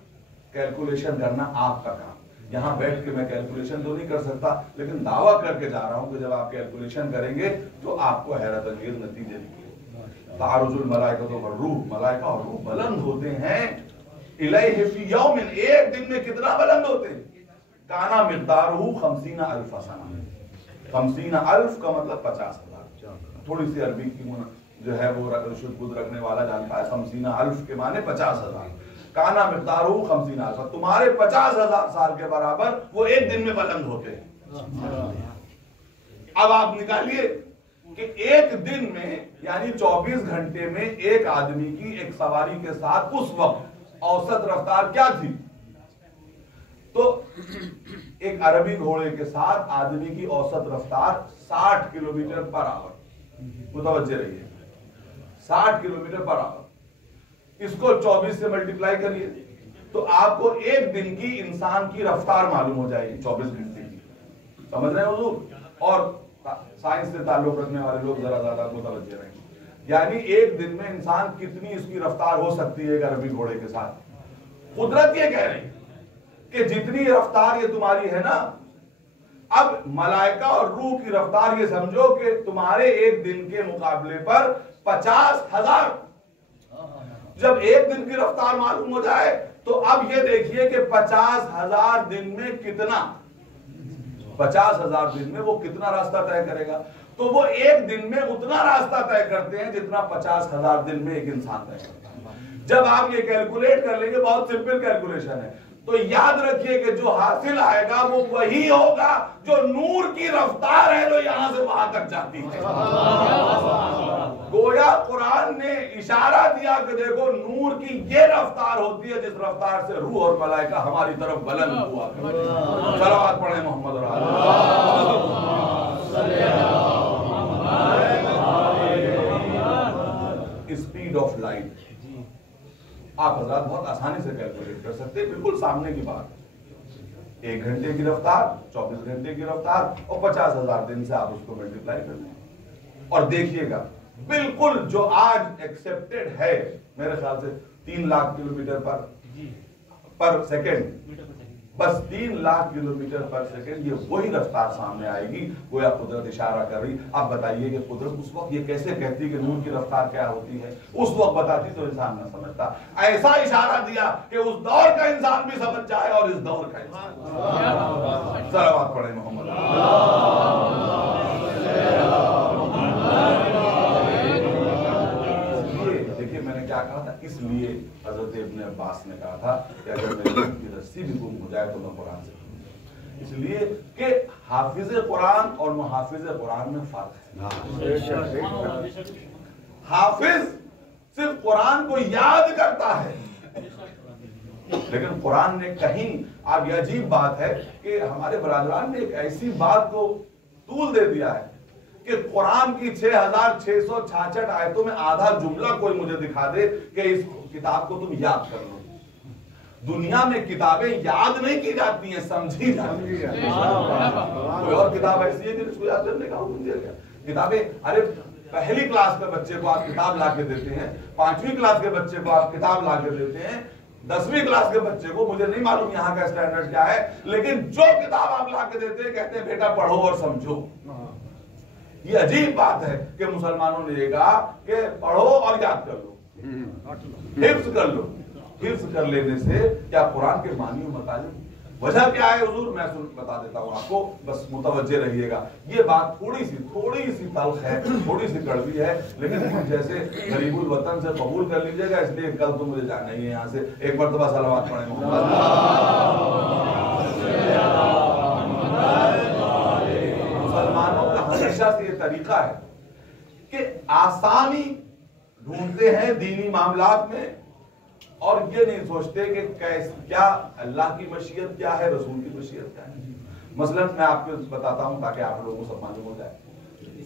कैलकुलेशन करना आपका काम। यहां बैठ के मैं कैलकुलेशन तो नहीं कर सकता, लेकिन दावा करके जा रहा हूं कि जब आप कैलकुलेशन करेंगे तो आपको हैरत अंगेज नतीजे निकलेंगे। तारुजुल मलाइकतु वर रूह, मलाइका और रूह बुलंद होते हैं इलैहि फी यौमिन, एक दिन में कितना बुलंद होते हैं? काना मिक़दारुहु 50,000 सना। 50,000 का मतलब 50,000। थोड़ी सी अरबी की जो है वो शुद्ध बुद्ध रखने वाला जानता है, 50,000 के माने 50,000। काना मिक़दारुहु 50,000 साल, तुम्हारे 50,000 साल के बराबर वो एक दिन में बुलंद होते हैं। अब आप निकालिए कि एक दिन में यानी 24 घंटे में एक आदमी की एक सवारी के साथ उस वक्त औसत रफ्तार क्या थी? तो एक अरबी घोड़े के साथ आदमी की औसत रफ्तार 60 किलोमीटर पर आवर। मुतवज्जे रहिए, 60 किलोमीटर पर आवर। इसको 24 से मल्टीप्लाई करिए तो आपको एक दिन की इंसान की रफ्तार मालूम हो जाएगी 24 घंटे की। समझ रहे हो हुजूर? और साइंस से ताल्लुक रखने वाले लोग जरा ज्यादा मुतवज्जे रहेंगे, यानी एक दिन में इंसान कितनी इसकी रफ्तार हो सकती है एक अरबी घोड़े के साथ। कुदरत ये कह रही कि जितनी रफ्तार ये तुम्हारी है ना, अब मलाइका और रूह की रफ्तार ये समझो कि तुम्हारे एक दिन के मुकाबले पर 50,000। जब एक दिन की रफ्तार मालूम हो जाए तो अब ये देखिए कि 50,000 दिन में कितना, 50,000 दिन में वो कितना रास्ता तय करेगा। तो वो एक दिन में उतना रास्ता तय करते हैं जितना 50,000 दिन में एक इंसान तय करता है। जब आप ये कैलकुलेट कर लेंगे, बहुत सिंपल कैलकुलेशन है, तो याद रखिए कि जो हासिल आएगा वो वही होगा जो नूर की रफ्तार है जो यहां से वहां तक जाती है। गोया कुरान ने इशारा दिया कि देखो नूर की ये रफ्तार होती है जिस रफ्तार से रूह और मलाइका हमारी तरफ बुलंद हुआ। सलावत पढ़े मोहम्मद और स्पीड ऑफ लाइट आप हज़रात बहुत आसानी से कैलकुलेट कर सकते हैं, बिल्कुल सामने की बात। 1 घंटे की रफ्तार, 24 घंटे की रफ्तार और 50,000 दिन से आप उसको मल्टीप्लाई कर लें और देखिएगा बिल्कुल जो आज एक्सेप्टेड है मेरे ख्याल से 3 लाख किलोमीटर पर सेकेंड, बस 3 लाख किलोमीटर पर सेकेंड, ये वही रफ्तार सामने आएगी। गोया कुदरत इशारा कर रही। आप बताइए कि कुदरत उस वक्त ये कैसे कहती कि नूर की रफ्तार क्या होती है, उस वक्त बताती तो इंसान न समझता। ऐसा इशारा दिया कि उस दौर का इंसान भी समझ जाए और इस दौर का इंसान। सलावत पढ़े मोहम्मद। देखिए मैंने क्या कहा था, इसलिए हजरत इब्न अब्बास ने कहा था कि अगर मेरी रस्सी भी गुम हो जाए तो मैं कुरान से, इसलिए कि हाफिज कुरान और मुहाफिज कुरान में फर्क है। हाफिज सिर्फ कुरान को याद करता है, लेकिन कुरान ने कहीं, आप ये अजीब बात है कि हमारे बरादरान ने एक ऐसी बात को तूल दे दिया है कि कुरान की 6,666 आयतों में आधा जुमला कोई मुझे दिखा दे कि इस किताब को तुम याद कर लो। दुनिया में किताबें याद नहीं की जाती हैं, समझी जाती हैं। कोई और किताब ऐसी है जिसको याद करने का हुक्म दिया गया? किताबें, अरे पहली क्लास के बच्चे को आप किताब ला के देते हैं, 5वीं क्लास के बच्चे को आप किताब ला के देते हैं, 10वीं क्लास के बच्चे को, मुझे नहीं मालूम यहाँ का स्टैंडर्ड क्या है, लेकिन जो किताब आप ला के देते हैं कहते हैं बेटा पढ़ो और समझो। ये अजीब बात है कि मुसलमानों ने ये कहा कि पढ़ो और याद कर लो, हिफ्ज कर लो। हिफ्ज कर लेने से क्या कुरान के मानी और मुतालिब वजह क्या है हुजूर, मैं बता देता हूँ आपको, बस मुतवज्जे रहिएगा। ये बात थोड़ी सी तल्ख है, थोड़ी सी कड़वी है, लेकिन जैसे गरीबुल वतन से कबूल कर लीजिएगा, इसलिए कल तो मुझे जाना ही है यहाँ से। एक मरतबा सलावत पढ़े मोहम्मद। मुसलमानों का हमेशा से ये तरीका है कि आसानी ढूंढते हैं दीनी मामलात में और ये नहीं सोचते कि क्या अल्लाह की मशीयत क्या है, रसूल की मशीयत क्या है। मसलन मैं आपको बताता हूं ताकि आप लोगों को सब मालूम हो जाए।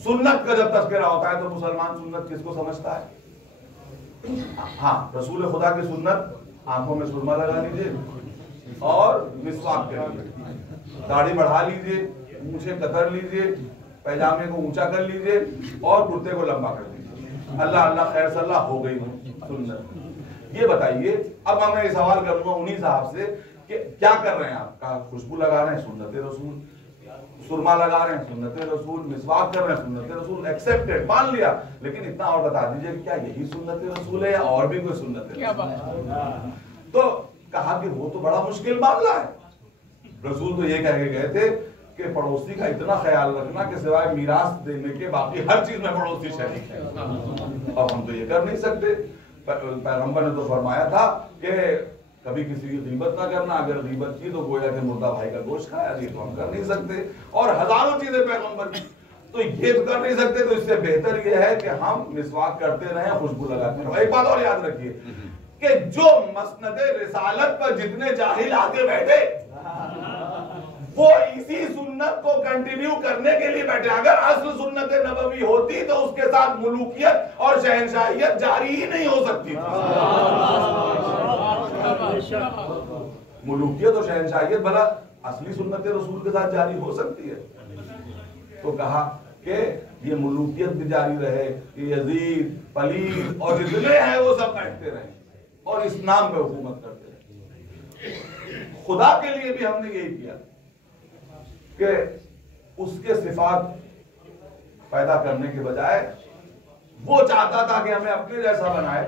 सुन्नत का जब तज़किरा होता है तो मुसलमान सुन्नत किसको समझता है? हाँ, रसूल खुदा की सुन्नत, आंखों में सुरमा लगा लीजिए और मिसवाक करिए, दाढ़ी बढ़ा लीजिए, मूछें कतर लीजिए, पैजामे को ऊंचा कर लीजिए और कुर्ते को लंबा कर लीजिए। अल्लाह अल्लाह खैर सल्लाह हो गई सुन्नत। ये बताइए, अब मैं सवाल करूंगा उन्हीं साहब से कि क्या कर रहे हैं आप? कहा खुशबू लगा रहे हैं, सुन्नत रसूल, सुरमा लगा रहे हैं, सुन्नत रसूल, मिसवाक कर रहे हैं, सुन्नत रसूल, एक्सेप्टेड, मान लिया। लेकिन इतना और बता दीजिए क्या यही सुन्नत रसूल है या और भी कोई सुन्नत है? तो कहा कि वो तो बड़ा मुश्किल मामला है। रसूल तो ये कह के गए थे कि पड़ोसी का इतना ख्याल रखना कि सिवाय मीरास देने के बाकी हर चीज में पड़ोसी शरीक है। अब हम तो ये कर नहीं सकते। पैगंबर ने तो फरमाया था कि कभी किसी की गीबत ना करना, अगर गीबत की तो गोया के मुर्दा भाई का गोश्त खाया, ये तो हम कर नहीं सकते, और हजारों चीजें पैगंबर की तो ये तो कर नहीं सकते। तो इससे बेहतर ये है कि हम मिसवाक करते रहें, खुशबू लगाते रहें। एक बात और याद रखिए कि जो मसनदे रिसालत पर जितने जाहिल आके बैठे वो इसी सुन्नत को कंटिन्यू करने के लिए बैठे। अगर असल सुन्नत नबवी होती तो उसके साथ मुलूकियत और शहनशाहियत जारी ही नहीं हो सकती। मुलूकियत और शहनशाहियत भला असली सुन्नत रसूल के साथ जारी हो सकती है? तो कहा कि ये मुलूकियत भी जारी रहे, यजीद, पलीद और जितने हैं वो सब बैठते रहे और इस नाम पे हुकूमत करते रहे। खुदा के लिए भी हमने यही किया कि उसके सिफात पैदा करने के बजाय वो चाहता था कि हमें अपने जैसा बनाए,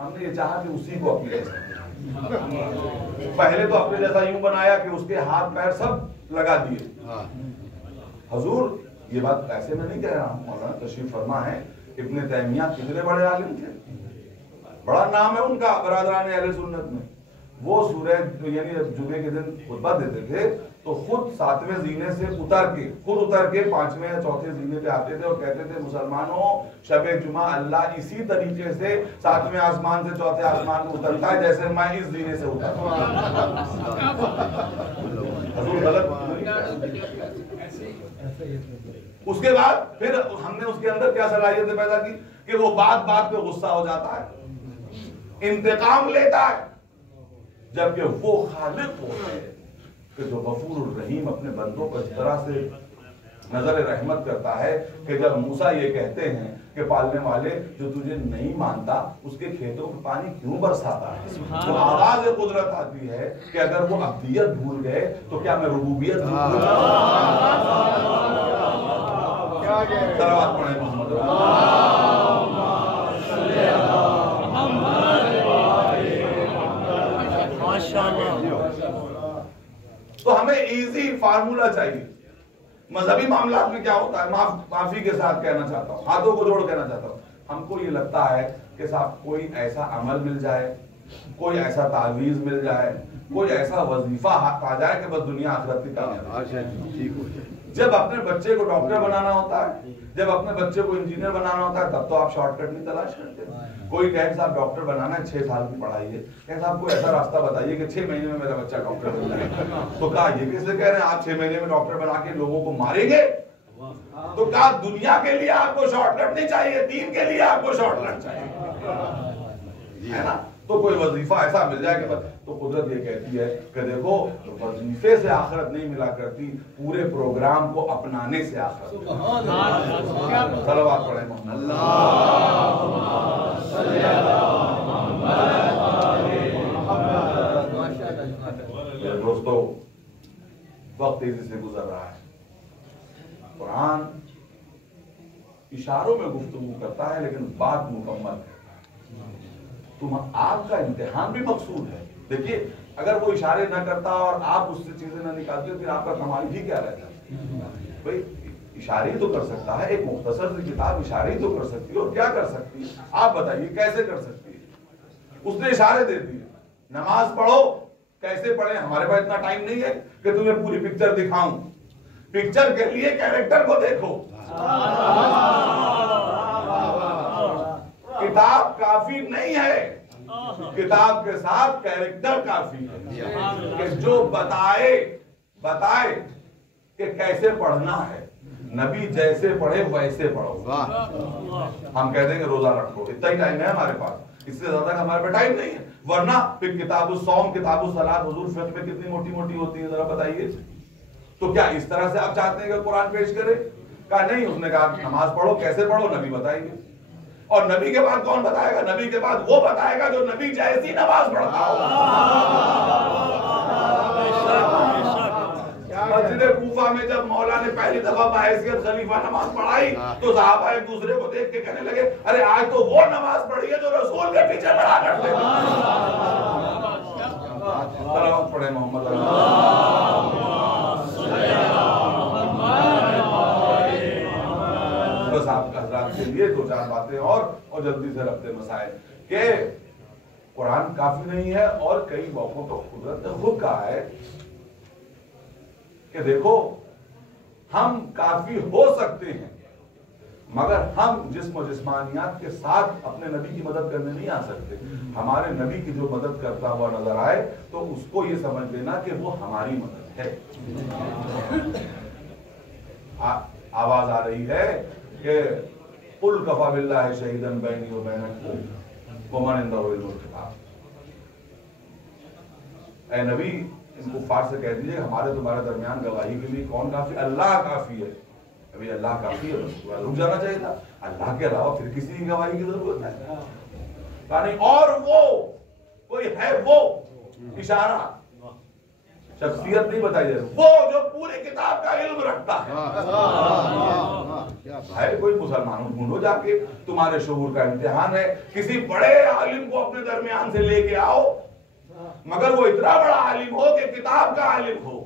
हमने ये चाहा कि उसी को अपने जैसा। पहले तो अपने जैसा यूं बनाया कि उसके हाथ पैर सब लगा दिए। हुजूर ये बात ऐसे में नहीं कह रहा हूं, मौलाना तशरीफ फरमा है, इब्ने तैमिया कितने बड़े आलिम थे, बड़ा नाम है उनका बरादरान अहले सुन्नत में। वो सूरह यानी जुमे के दिन खुतबा देते थे तो खुद 7वें जीने से उतर के 5वें या 4थे जीने पे आते थे और कहते थे, मुसलमानों शबे जुमा अल्लाह इसी तरीके से 7वें आसमान से 4थे आसमान में उतरता है जैसे मैं इस जीने से उतरता हूं। उसके बाद फिर हमने उसके अंदर क्या सलाहियतें पैदा की कि वो बात पे गुस्सा हो जाता है, इंतकाम लेता है, जबकि वो खालिक होता है कि जो गफूर रहीम अपने बंदों को इस तरह से नजर रहमत करता है कि जब मूसा ये कहते हैं कि पालने वाले जो तुझे नहीं मानता उसके खेतों में पानी क्यों बरसाता है, तो आवाज कुदरत आती है कि अगर वो अब्दियत भूल गए तो क्या मैं रुबूबियत भूल तो हमें इजी फार्मूला चाहिए। मजहबी मामलात में क्या होता है, माफी के साथ कहना चाहता हूँ, हाथों को जोड़ कहना चाहता हूँ, हमको ये लगता है कि साहब कोई ऐसा अमल मिल जाए, कोई ऐसा तावीज मिल जाए, कोई ऐसा वजीफा हाथ आ जाए कि बस दुनिया आखिरत की कामयाबी। जब अपने बच्चे को डॉक्टर बनाना होता है, जब अपने बच्चे को इंजीनियर बनाना होता है, तब तो आप शॉर्टकट नहीं तलाश करते। कोई कहे साहब डॉक्टर बनाना है, 6 साल की पढ़ाई है, कहे साहब कोई ऐसा रास्ता बताइए कि 6 महीने में मेरा बच्चा डॉक्टर बन जाए। तो कहा ये कैसे कह रहे हैं आप 6 महीने में डॉक्टर बना के लोगों को मारेंगे? तो कहा दुनिया के लिए आपको शॉर्टकट नहीं चाहिए, दीन के लिए आपको शॉर्टकट चाहिए, है ना? तो कोई वजीफा ऐसा मिल जाए कि बस, तो कुदरत ये कहती है कि देखो वजीफे से आखिरत नहीं मिला करती, पूरे प्रोग्राम को अपनाने से आखिरत। सलावत पढ़ें दोस्तों, वक्त तेजी से गुजर रहा है। कुरान इशारों में गुफ्तगू करता है लेकिन बात मुकम्मल है। आपका इम्तिहान भी मकसूद है। देखिए अगर वो इशारे ना करता और आप उससे चीजें ना निकालते फिर आपका कमाल भी क्या रहता है? भाई इशारे ही तो कर सकता है, एक मुख्तसर सी किताब इशारे ही तो कर सकती है, और क्या कर सकती है? आप बताइए कैसे कर सकती है? उसने इशारे दे दिए, नमाज पढ़ो, कैसे पढ़े? हमारे पास इतना टाइम नहीं है कि तुम्हें पूरी पिक्चर दिखाऊं। पिक्चर के लिए कैरेक्टर को देखो। किताब काफी नहीं है, किताब के साथ कैरेक्टर काफी है कि जो बताए कि कैसे पढ़ना है। नबी जैसे पढ़े वैसे पढ़ो। हम कहते हैं कि रोजा रखो, इतना ही टाइम है हमारे पास, इससे ज्यादा हमारे पास टाइम नहीं है। वरना फिर किताबुल सौम, किताबुल सलात, हुजूर फिक्र में कितनी मोटी मोटी होती है, जरा बताइए। तो क्या इस तरह से आप चाहते हैं कि कुरान पेश करे? कहा नहीं, उसने कहा नमाज पढ़ो, कैसे पढ़ो नबी बताएंगे। और नबी के बाद कौन बताएगा? नबी के बाद वो बताएगा जो नबी जैसी नमाज पढ़ता हो। मस्जिद कूफा में जब मौला ने पहली दफा बहैसियत खलीफा नमाज पढ़ाई तो सहाबा एक दूसरे को देख के कहने लगे, अरे आज तो वो नमाज पढ़ी है जो रसूल के पीछे पढ़ा करते थे। सलावत पढ़े मोहम्मद। बस आपका हजरात के लिए 2-4 बातें और जल्दी से रखते मसाइल के कुरान का काफी नहीं है, और कई मौकों पर कुदरत ने खुद कहा है कि देखो हम काफी हो सकते हैं, मगर हम जिस्म जिस्मानियात के साथ अपने नबी की मदद करने नहीं आ सकते। हमारे नबी की जो मदद करता हुआ नजर आए तो उसको ये समझ लेना कि वो हमारी मदद है। आवाज आ रही है कि कुल कफा बिल्लाहि शहीदन बैनी व बैनकुम व मन इंदहु इल्मुल किताब। ऐ नबी, इन कुफ्फार से कह दीजिए हमारे तुम्हारे दरमियान गवाही के लिए कौन काफी? अल्लाह काफी है। अभी अल्लाह काफी है, बस रुक जाना चाहिए था। अल्लाह के अलावा फिर किसी की गवाही की जरूरत है? नहीं। और वो कोई है, वो इशारा, शख्सियत नहीं बताई जा रही, वो जो पूरे किताब का इल्म रखता है। कोई मुसलमानों ढूंढो जाके, तुम्हारे शऊर का इम्तिहान है, किसी बड़े आलिम को अपने दरमियान से लेके आओ, मगर वो इतना बड़ा आलिम हो कि किताब का आलिम हो।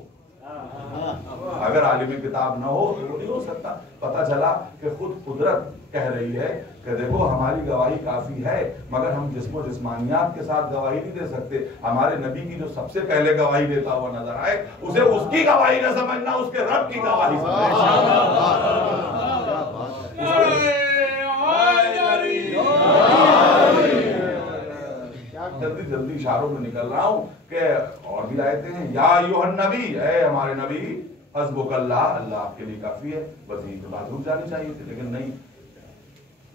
अगर आलिम किताब ना हो तो वो नहीं हो सकता। पता चला कि खुद कुदरत कह रही है कि देखो हमारी गवाही काफी है, मगर हम जिस्मो जिस्मानियात के साथ गवाही नहीं दे सकते। हमारे नबी की जो सबसे पहले गवाही देता हुआ नजर आए, उसे उसकी गवाही न समझना, उसके रब की गवाही जल्दी जल्दी इशारों में निकल रहा हूं कि और भी आयतें हैं। या अय्युहन नबी, ऐ हमारे नबी, हस्बुकल्लाह, अल्लाह आपके लिए काफी है। बस यही तो बात रुक जानी चाहिए थी, लेकिन नहीं।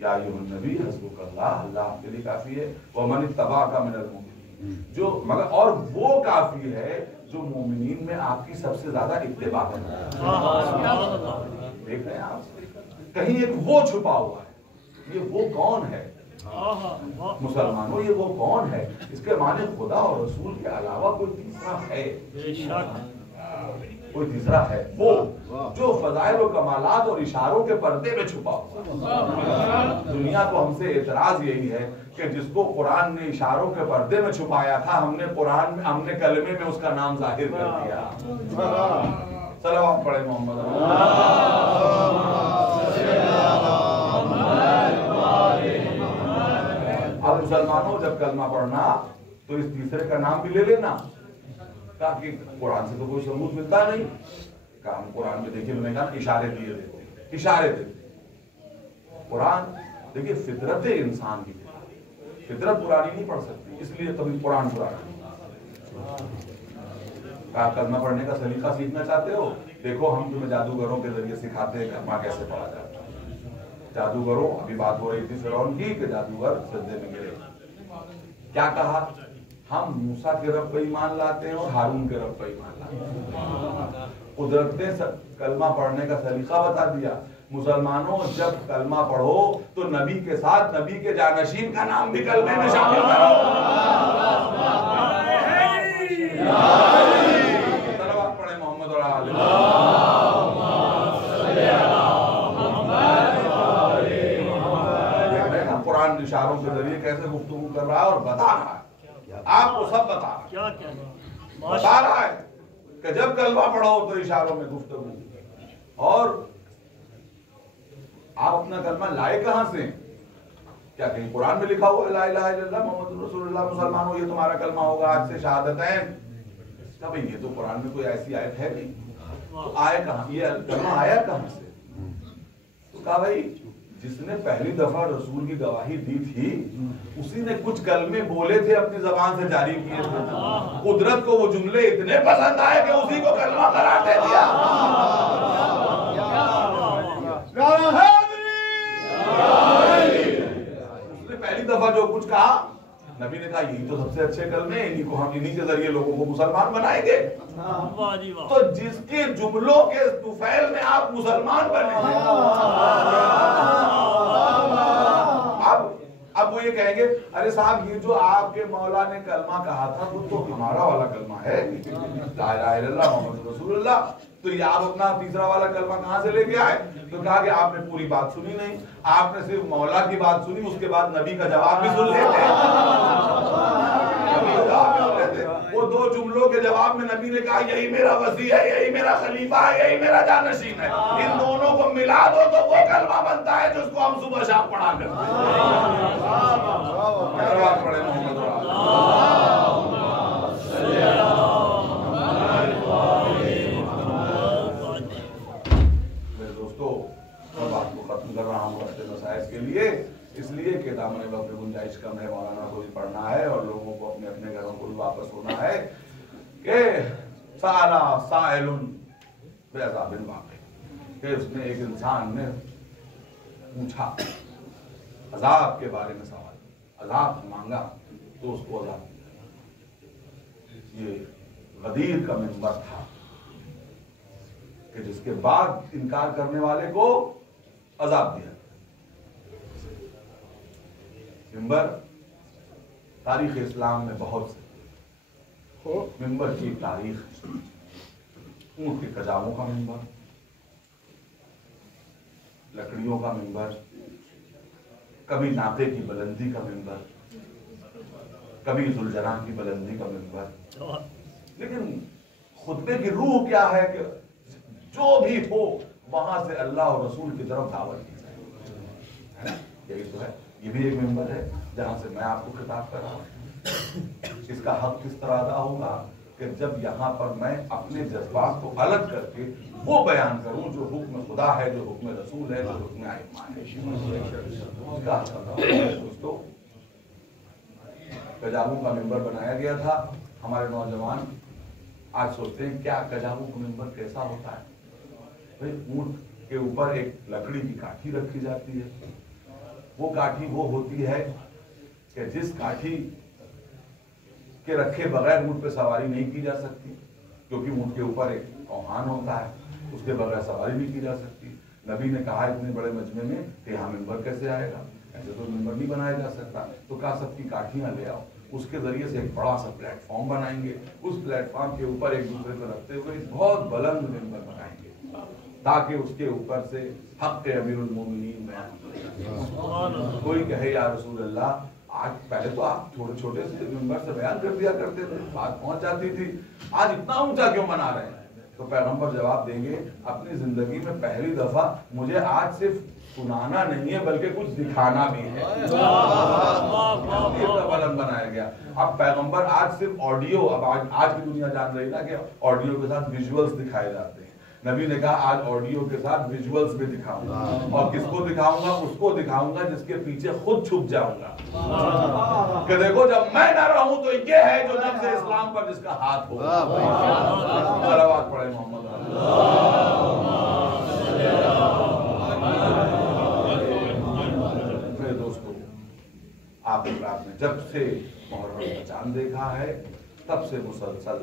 या अय्युहन नबी हस्बुकल्लाह, अल्लाह आपके लिए काफी है। व मन इत्तबाअका मिनल मुमिनीन, जो मगर और वो काफी है जो मोमिनीन में आपकी सबसे ज्यादा इत्तिबा करता है। देख रहे हैं आप, कहीं एक वो छुपा हुआ है। ये वो कौन है? मुसलमानों, ये वो कौन है? इसके माने खुदा और रसूल के अलावा कोई तीसरा है? कोई तीसरा है, वो जो फजाइल और कमालात और इशारों के पर्दे में छुपा हुआ। दुनिया को हमसे एतराज यही है कि जिसको कुरान ने इशारों के पर्दे में छुपाया था, हमने कुरान में, हमने कलमे में उसका नाम जाहिर कर दिया। सलावत पढ़े मोहम्मद। अब मुसलमानों, जब कलमा पढ़ना तो इस तीसरे का नाम भी ले लेना, ताकि कुरान से तो कोई सबूत मिलता नहीं। काम कुरान में देखिए, मैंने कहा इशारे दिए देते, इशारे देते। कुरान देखिए फितरत इंसान की, फितरत पुरानी नहीं पढ़ सकती, इसलिए कभी कुरान पुराना। कलमा पढ़ने का सलीका सीखना चाहते हो? देखो हम तुम्हें जादूगरों के जरिए सिखाते हैं कलमा कैसे पढ़ा जाता है। जादूगरों, अभी बात हो रही थी फिरौन की कि जादूगर सजदे में गिरे। क्या कहा? हम मूसा के रब पे ईमान लाते हैं और हारून के रब पे ईमान लाते हैं। कुदरत ने कलमा पढ़ने का सलीका बता दिया। मुसलमानों, जब कलमा पढ़ो तो नबी के साथ नबी के जानशीन का नाम भी कलमे में शामिल करो। सलावत पढ़े मोहम्मद और आले। कुरान इशारों के जरिए कैसे गुफ्तगू कर रहा है और बता रहा है, आपको सब बता रहा है कि जब कलमा पढ़ो तो इशारों में गुफ्तगू। और आप अपना कलमा लाए कहां से? क्या कहीं कुरान में लिखा हुआ ला इलाहा इल्लल्लाह मुहम्मदुर रसूलुल्लाह? मुसलमानों, ये तुम्हारा कलमा होगा आज से, शहादतैन। भाई ये तो कुरान में कोई ऐसी आयत है नहीं, तो आया कहां? ये कलमा आया कहां से? तो कहा भाई जिसने पहली दफा रसूल की गवाही दी थी, उसी ने कुछ कलमे बोले थे, अपनी जबान से जारी किए थे। कुदरत को वो जुमले इतने पसंद आए कि उसी को कलमा करार दे दिया। उसने पहली दफा जो कुछ कहा, नबी ने कहा यही तो सबसे अच्छे कलमे, इन्हीं को हम, इन्हीं के जरिए लोगों को मुसलमान बनाएंगे। तो जिसके जुमलों के तुफैल में आप मुसलमान बने, अब वो ये कहेंगे अरे साहब ये जो आपके मौला ने कलमा कहा था वो तो हमारा वाला कलमा है, ला इलाहा इल्लल्लाह मुहम्मदुर रसूलुल्लाह। तो ये आप अपना तीसरा वाला कलमा कहां से लेके आए? तो कहा कि आपने पूरी बात सुनी नहीं, आपने सिर्फ मौला की बात सुनी, उसके बाद नबी का जवाब भी सुन लेते। वो दो जुमलों के जवाब में नबी ने कहा यही मेरा वसी है, यही मेरा खलीफा है, यही मेरा जानशीन है। इन दोनों को मिला दो तो वो कलमा बनता है जिसको हम सुबह शाम पढ़ा करते हैं। के लिए, इसलिए कि दामन वक्त में गुंजाइश कम है, मौलाना को भी पढ़ना है और लोगों को अपने अपने घरों को भी वापस होना है कि साला साइलुन बेअज़ाबिन वाक़िअ, कि उसने एक इंसान ने पूछा अजाब के बारे में सवाल, अजाब मांगा तो उसको अजाब दिया। ये गदीर का मिंबर था कि जिसके बाद इनकार करने वाले को अजाब दिया। मिंबर तारीख इस्लाम में बहुत से मिंबर की तारीख, ऊंट के कजामों का मिंबर, लकड़ियों का मिंबर, कभी नाके की बुलंदी का मिंबर, कभी जुलजना की बुलंदी का मिंबर। लेकिन खुतबे की रूह क्या है कि जो भी हो वहां से अल्लाह और रसूल की तरफ दावत की जाए, है ना? यही तो है। ये भी एक मिंबर है जहां से मैं आपको खिताब कर रहा हूं। इसका हक किस तरह अदा होगा कि जब यहाँ पर मैं अपने जज्बात को अलग करके वो बयान करूं जो हुक्म खुदा है, जो हुक्म रसूल है, जो हुक्म आइम्मा है। दोस्तों, कजाबू का मिंबर बनाया गया था। हमारे नौजवान आज सोचते हैं क्या कजाबू का मिंबर कैसा होता है? भाई ऊंट के ऊपर एक लकड़ी की काठी रखी जाती है। वो काठी वो होती है कि जिस काठी के रखे बगैर ऊंट पे सवारी नहीं की जा सकती, क्योंकि ऊंट के ऊपर एक औहान होता है, उसके बगैर सवारी नहीं की जा सकती। नबी ने कहा इतने बड़े मजमे में कि यहाँ मिंबर कैसे आएगा, ऐसे तो मिंबर नहीं बनाया जा सकता। तो कहा सबकी काठियां ले आओ, उसके जरिए से एक बड़ा सा प्लेटफॉर्म बनाएंगे, उस प्लेटफॉर्म के ऊपर एक दूसरे को रखते हुए एक बहुत बुलंद मिंबर बनाएंगे ताकि उसके ऊपर से हक के अमीरुल मोमिनीन बयान। कोई कहे या रसूल अल्लाह, आज पहले तो आप छोटे छोटे से मिंबर से बयान कर दिया करते थे, बात पहुंच जाती थी, आज इतना ऊंचा क्यों बना रहे हैं? तो पैगंबर जवाब देंगे, अपनी जिंदगी में पहली दफा मुझे आज सिर्फ सुनाना नहीं है बल्कि कुछ दिखाना भी है। बुलंद बनाया गया। अब पैगंबर आज सिर्फ ऑडियो, अब आज की दुनिया जान रही ना कि ऑडियो के साथ विजुअल्स दिखाए जाते हैं। नबी ने कहा आज ऑडियो के साथ विजुअल्स भी दिखाऊंगा, और किसको दिखाऊंगा? उसको दिखाऊंगा जिसके पीछे खुद छुप जाऊंगा कि देखो जब मैं ना रहूं तो ये है जो नफ्स इस्लाम पर जिसका हाथ हो। सलावत पढ़े मोहम्मद। मेरे दोस्तों, आपने जब से मुहर्रम का चांद देखा है तब से मुसलसल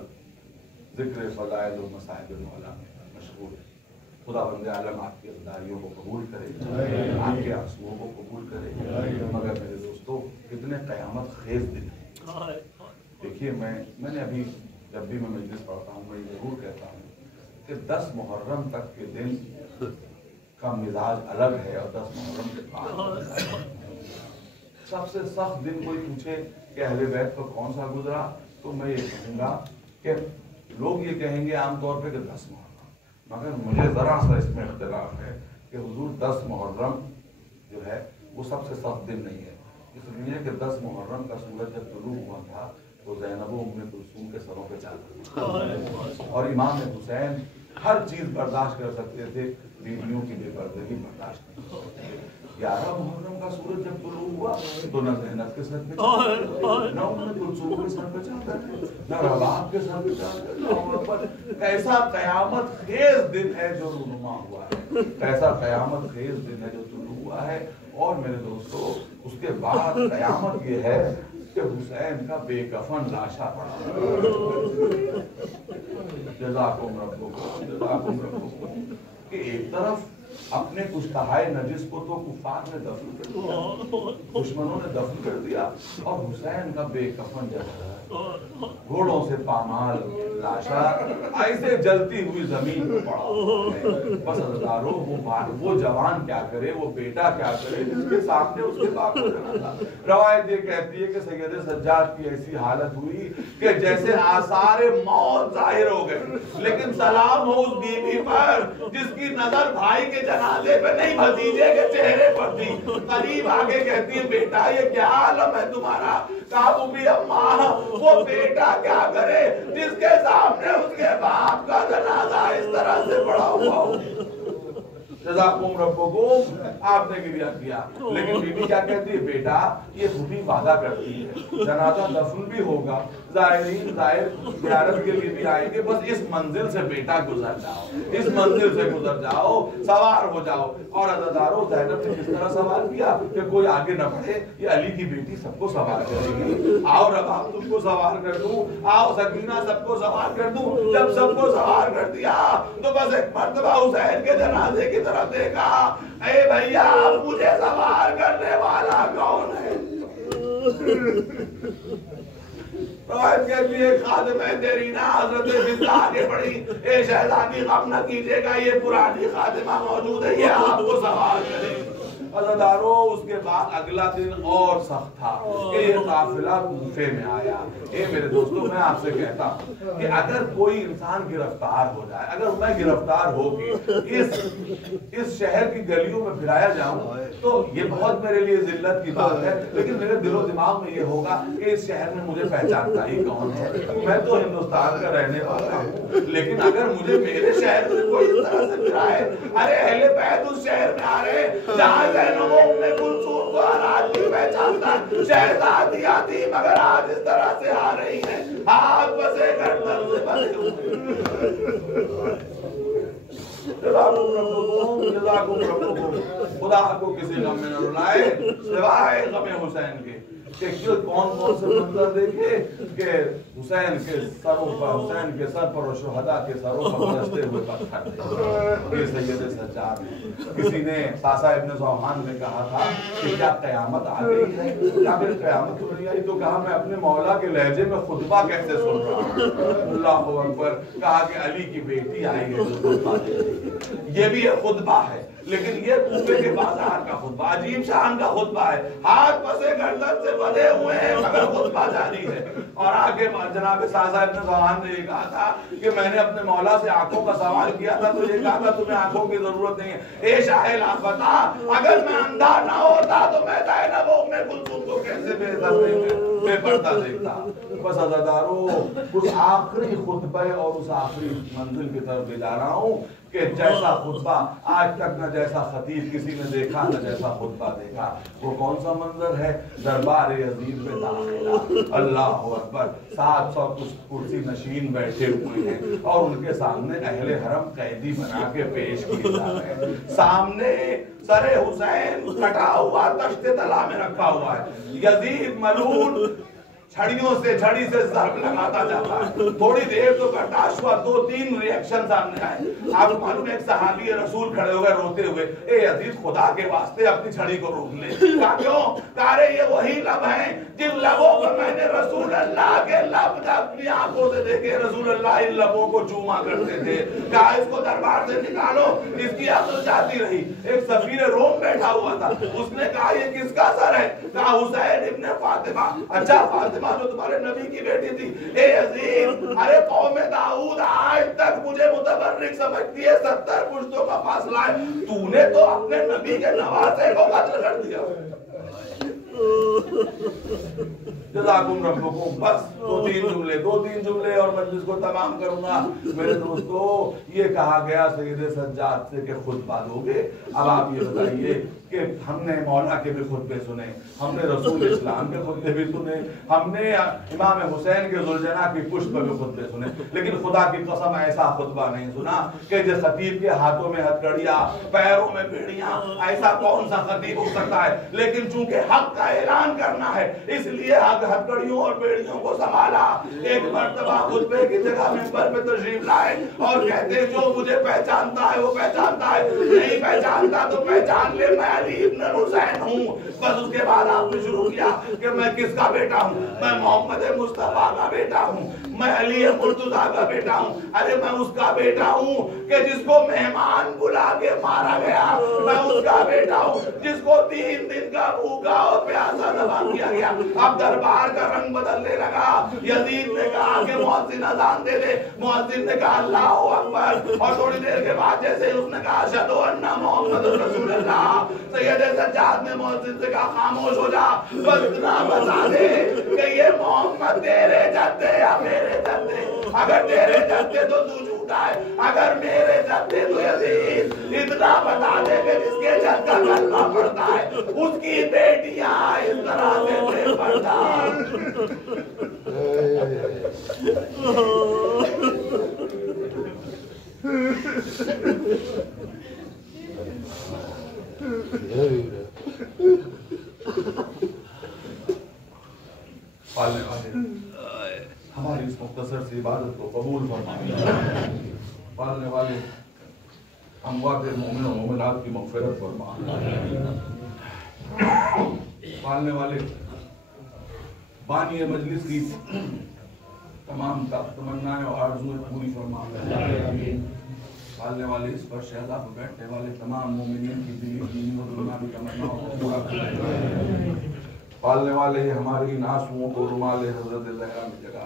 जिक्र फज़ाइल और मसाइल मौला में मशगूल है। खुदा बंदे आलम आपकी अज़दारियों को कबूल करे, आपके आंसुओं को कबूल करे। मगर मेरे दोस्तों, कितने क़यामत खेज दिन है। देखिए, मैंने अभी जब भी मैं मजलिस पढ़ता हूँ मैं ज़रूर कहता हूँ कि 10 मुहर्रम तक के दिन का मिजाज अलग है और 10 मुहर्रम के बाद सबसे सख्त दिन कोई पूछे कि अहले बैत पर कौन सा गुजरा, तो मैं ये कहूँगा कि लोग ये कहेंगे आमतौर पे कि 10 मुहर्रम, मगर मुझे ज़रा सा इसमें इख्तिलाफ है कि हुजूर 10 मुहर्रम जो है वो सबसे सख्त दिन नहीं है। इसलिए कि 10 मुहर्रम का सूरज जब तुलू हुआ था तो ज़ैनब उम्मे कुलसूम के सरों पे चादर, और इमाम हुसैन हर चीज़ बर्दाश्त कर सकते थे, बीवियों की बेपर्दगी बर्दाश्त नहीं कर सकते। 11 मुहर्रम का सूरज जब तुलू हुआ तो न ज़ैनब के सर पे चादर, न उम्मे कुलसूम के सर पे चादर, न रबाब के सर पे चादर, न उम्र पर। कैसा क़यामत खेज दिन है जो रूनुमा हुआ है, कैसा क़यामत खेज दिन है जो तुलू हुआ है। और मेरे दोस्तों, उसके बाद क़यामत ये है कि हुसैन का बेकफन लाशा पड़ा। जज़ाकुम रब्बुकुम कि एक तरफ अपने कुश्तहाए नजिस को तो कुफार ने दफन कर दिया, दुश्मनों ने दफन कर दिया, और हुसैन का बेकफन जला, घोड़ों से पामाल लाशा ऐसे जलती हुई जमीन पर पड़ा। बस हज़ारों वो जवान क्या करे, वो बेटा क्या करे जिसके सामने उसके बाप को जाना था। रवायत ये कहती है कि सैयद सज्जाद की ऐसी हालत हुई कि जैसे आसारे मौत जाहिर हो गए, लेकिन सलाम हो उस बीवी पर जिसकी नजर भाई के जनाजे पे नहीं भतीजे के चेहरे पर थी। करीब आगे कहती है बेटा ये क्या आलम है तुम्हारा, कहा भी अम्मा वो बेटा क्या करे जिसके सामने उसके बाप का जनाजा इस तरह से पड़ा हुआ हो। जज़ाकुम रब्बुकुम, आपने गिरिया किया, लेकिन बीबी क्या कहती है, बेटा ये बुढ़ी वादा करती है जनाजा दफन भी होगा, ज़ाहिरीन ज़ाहिर ज़ियारत के लिए भी आएंगे, बस इस मंजिल से बेटा गुजर जाओ, इस मंजिल से गुजर जाओ, सवार हो जाओ। और अज़ादारों ज़ैनब ने किस तरह सवाल किया कि कोई आगे न बढ़े, ये अली की बेटी सबको सवार करेगी, आओ रबाब तुमको सवार कर दूं, आओ सकीना सबको सवार कर दूं। जब सबको सवार कर दिया तो बस एक मर्तबा हुसैन के जनाजे की तरफ देखा, ए भैया मुझे सवार करने वाला कौन है? के लिए खादिम देरीना हजरत बिस्ता आगे बढ़ी, ए शहजादी गम न कीजिएगा, ये पुरानी खादिमा मौजूद है, ये आपको सवार करेगी। अज़ादारों उसके बाद अगला दिन और सख्त था कि ये काफिला कूफे में आया। ये मेरे दोस्तों मैं आपसे कहता हूँ कि अगर कोई इंसान गिरफ्तार हो जाए, अगर मैं गिरफ्तार होके इस शहर की गलियों में फिराया जाऊं तो ये बहुत मेरे लिए जिल्लत की बात है, लेकिन मेरे दिलो दिमाग में ये होगा कि इस शहर में मुझे पहचानता ही कौन है, मैं तो हिंदुस्तान का रहने वाला हूँ। लेकिन अगर मुझे मेरे शहर में कोई इस तरह से फिराए, अरे अहले बैत उस शहर में आ रहे जहाँ कुलसूम को आज भी पहचानता, शहजादी आती मगर आज इस तरह से आ रही है, हाथ बसे गर्दन से बंधे खुदा आपको किसी गम में न रुलाए सिवाय गम हुसैन के। कौन कौन से मंजर देखे कि हुसैन के सरों पर, हुसैन के सर पर और शुहदा के सरों पर बरसते हुए पत्थर थे। सैयद सज्जाद किसी ने सासा इब्न ज़ौहान ने कहा था कि क्या क़यामत आ गई है, क्या फिर क़यामत तो नहीं आई? तो कहा मैं अपने मौला के लहजे में खुतबा कैसे सुन रहा हूँ। अल्लाहु अकबर। कहा कि अली की बेटी आई है जो खुतबा दे रही है, ये भी एक खुतबा है, लेकिन ये कूफे के बाजार का खुतबा, अजीब शान का खुतबा है, हाथ पसे गर्दन से बंधे हुए हैं मगर खुतबा जारी है। और आगे जनाब सासा इब्न ज़ौहान ने कहा था कि मैंने अपने मौला से आंखों का सवाल किया था तो ये कहा था तुम्हें आंखों की जरूरत नहीं है। ए शाहिल आप बता, अगर मैं अंधा ना होता तो मैं ज़ैनब उम्मे कुलसूम को कैसे बेपर्दा देखता। बस अज़ादारों उस आखिरी खुतबे और उस आखिरी मंजिल की तरफ ले जा रहा हूँ कि जैसा खुतबा आज तक न जैसा खतीब किसी ने देखा न जैसा खुतबा देखा। वो कौन सा मंजर है? दरबार अजीम में दाखिला, अल्लाह अकबर। 700 कुर्सी नशीन बैठे हुए हैं और उनके सामने अहले हरम कैदी बना के पेश किए जा रहे हैं। सामने सरे हुसैन कटा हुआ तश्ते तला में रखा हुआ है। यजीद मलून छड़ियों से छड़ी से जर्ब लगाता जाता है। थोड़ी देर तो बर्दाश्त हुआ, 2-3 रिएक्शन सामने आए। आप मालूम एक सहाबी रसूल खड़े हो गए रोते हुए, ए अजीज खुदा के वास्ते अपनी छड़ी को रोक ले। कहा क्यों? कहा ये वही लब हैं जिन लबों को मैंने रसूल अल्लाह के लब अपनी आंखों से देखे, रसूल अल्लाह इन लबों को चूमा करते थे। कहा इसको दरबार से निकालो, इसकी अक्ल जाती रही। एक सफीर रोम बैठा हुआ था, उसने कहा ये किसका सर है? कहा हुसैन इब्न फातिमा। अच्छा फातिमा जो तुम्हारे नबी की बेटी थी। ए अजीज, अरे कौम दाऊद आज तक मुझे मुतबर्रिक समझती है, 70 पुश्तों का फासला है, तूने तो अपने नबी के नवासे को कत्ल कर दिया। जज़ाकुम रब्बुकुम। बस 2-3 जुमले और मजलिस को तमाम करूंगा। मेरे दोस्तों ये कहा गया सैयद सज्जाद से कि खुतबा दोगे। अब आप ये बताइए कि हमने मौला के भी खुतबे सुने, हमने रसूल इस्लाम के खुतबे भी सुने, हमने इमाम हुसैन के जुलजना की पुष्प भी खुतबे सुने, लेकिन खुदा की कसम ऐसा खुतबा नहीं सुना कि जिस खतीब के हाथों में हथकड़ियां, पैरों में बेड़ियां, ऐसा कौन सा खतीब हो सकता है। लेकिन चूंकि हक का ऐलान करना है इसलिए हथकड़ियों और बेड़ियों को संभाला। एक मर्तबा खुतबे की जगह मिंबर पे तशरीफ लाए और कहते जो मुझे पहचानता है वो पहचानता है, नहीं पहचानता तो पहचान ले, मैं अली इब्न हुसैन हूँ। बस उसके बाद आपने शुरू किया कि मैं किसका बेटा हूँ? मैं मोहम्मद मुस्तफा का बेटा हूँ, मैं अली मुर्तजा का बेटा हूँ। अरे मैं उसका बेटा हूँ कि जिसको मेहमान बुला के मारा गया। मैं उसका बेटा हूँ जिसको 3 दिन का भूखा और प्यासा दबा किया गया। अब दरबार का रंग बदलने लगा। यजीद ने कहा कि मुअज्जिन अज़ान दे दे। मुअज्जिन ने कहा अल्लाहु अकबर, और थोड़ी देर के बाद जैसे उसने कहा अशहदु अन्ना मुहम्मदुर रसूलुल्लाह, सैयद सज्जाद ने मुअज्जिन से कहा खामोश हो जा, बस इतना बता दे कि ये मोहम्मद तेरे जद्दे या मेरे जद्दे। अगर तेरे जद्दे तो तू झूठा है, अगर मेरे जद्दे तो यजीद। इतना बता दे कि जिसके जद का कलमा पड़ता है उसकी बेटियां इस तरह से बेपर्दा। पालने वाले हमारी इस मुख्तसर सी इबादत को कबूल फरमाए। पालने वाले अमवात मोमिन और मोमिनात की मग़फ़िरत फरमाए। पालने वाले बानी मजलिस की तमाम तमन्नाएं और आरज़ुएं पूरी फरमाए। पालने वाले इस पर शहदा पर बैठने वाले तमाम मोमिनीन की दीनी और दुनियावी तमन्नाओं को पूरा फरमाए। पालने वाले हमारे इन आंसुओं को रुमाल हज़रत लहरा में जगा।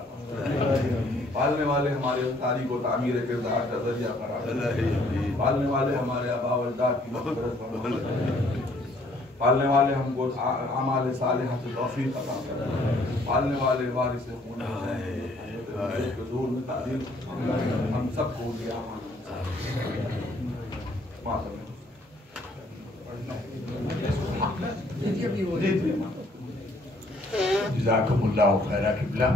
पालने वाले हमारे तारीख को तामीर किरदार का ज़रिया करार दे। पालने वाले हमारे आबा व अजदाद की मग़फ़िरत फरमाए। पालने वाले हमको आमाल सालिहा से तौफ़ीक़ अता फरमाए। पालने वाले वारिस खून हुज़ूर में तारीफ़ हम सबको दिया। जज़ाकुमुल्लाहु खैरा किबला।